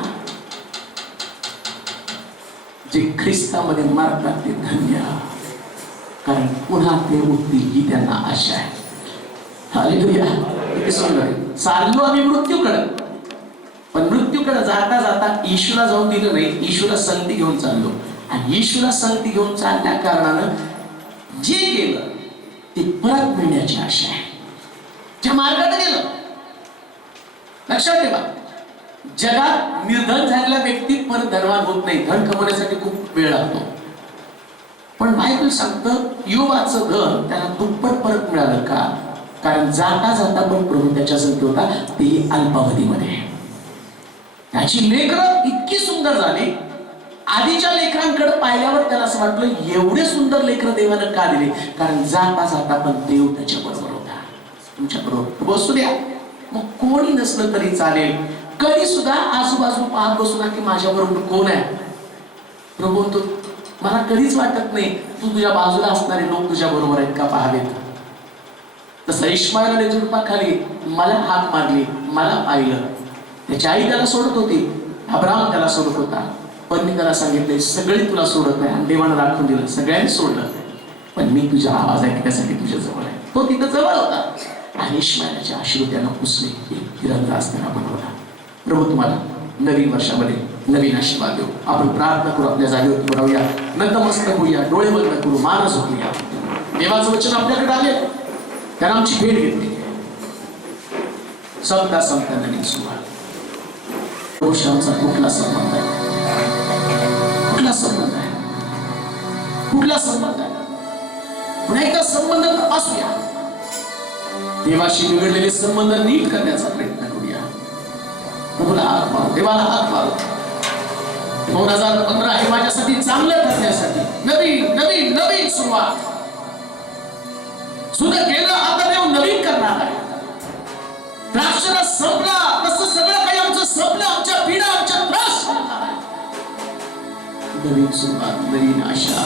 जे ख्रिस्तामध्ये मरतात ते धन्य, कारण पुन्हा ते उठतील ही त्यांना आशा आहे. हालेलुया. किती सुंदर आहे. चाललो आम्ही मृत्यूकडे, पण मृत्यूकडे जाता जाता येशूला जाऊन दिलं नाही, येशूला संगती घेऊन चाललो. आणि येशूला संगती घेऊन चालल्या कारणानं जे गेलं ते परत मिळण्याची आशा आहे. ज्या मार्गाने गेलं, लक्षात ठेवा, जगात निर्धन झालेला व्यक्ती परत धनवान होत नाही. धन कमवण्यासाठी खूप वेळ लागतो. पण बायबल सांगतं योबाचं धन त्याला दुप्पट परत मिळालं. का? कारण जाता जाता पण प्रभू त्याच्या संगती होता, ते अल्पावधीमध्ये. त्याची लेकरं इतकी सुंदर झाली, आधीच्या लेकरांकडे पाहिल्यावर त्याला असं वाटलं एवढे सुंदर लेकरं देवानं का दिले, कारण जाता जाता पण देव त्याच्या बरोबर होता. तुमच्या बरोबर बसू द्या, मग कोणी नसलं तरी चालेल. कधी सुद्धा आजूबाजू पाहत बसू ना की माझ्या बरोबर कोण आहे. प्रभू तो मला कधीच वाटत नाही तू तुझ्या बाजूला असणारे लोक तुझ्या बरोबर आहेत का पाहावेत. तसं इश्माईलने झुडपाखाली मला हाक मारली, मला पाहिलं. त्याची आई त्याला सोडत होती, अब्राहम त्याला सोडत होता, पण मी त्याला सांगितले सगळी तुला सोडत नाही. आणि देवानं राखून दिलं, सगळ्यांनी सोडलं, पण मी तुझा आवाज ऐकण्यासाठी तुझ्या जवळ आहे. तो तिथं जवळ होता. आणि इश्माईलाचे आशीर्वाद त्याला पुसले, तिरंदाज त्याला बनवला. प्रभू तुम्हाला नवीन वर्षामध्ये नवीन आशीर्वाद देऊ. आपण प्रार्थना करू, आपल्या जागेवर राहूया, नतमस्तक होऊया, डोळे बंद करू, मान झोपूया. देवाचं वचन आपल्याकडे आले, त्यानं आमची भेट घेतली. संपता संपता नवीन सुरुवात. आमचा कुठला संबंध आहे? कुठला संबंध आहे? कुठला संबंध आहे? पुन्हा एकदा संबंध तपासूया. देवाशी बिघडलेले संबंध नीट करण्याचा प्रयत्न करूया. प्रभूला हात मारू, देवाला हात मारू. 2015 हे माझ्यासाठी चांगलं ठरण्यासाठी नवीन नवीन नवीन सुरुवात. सुद्धा केलं, आता देव नवीन करणार आहे. द्राक्षरस संपला तसं सगळं काही आमचं संपलं, आमच्या पीडा, आमच्या त्रास. नवीन सुरुवात, नवीन आशा.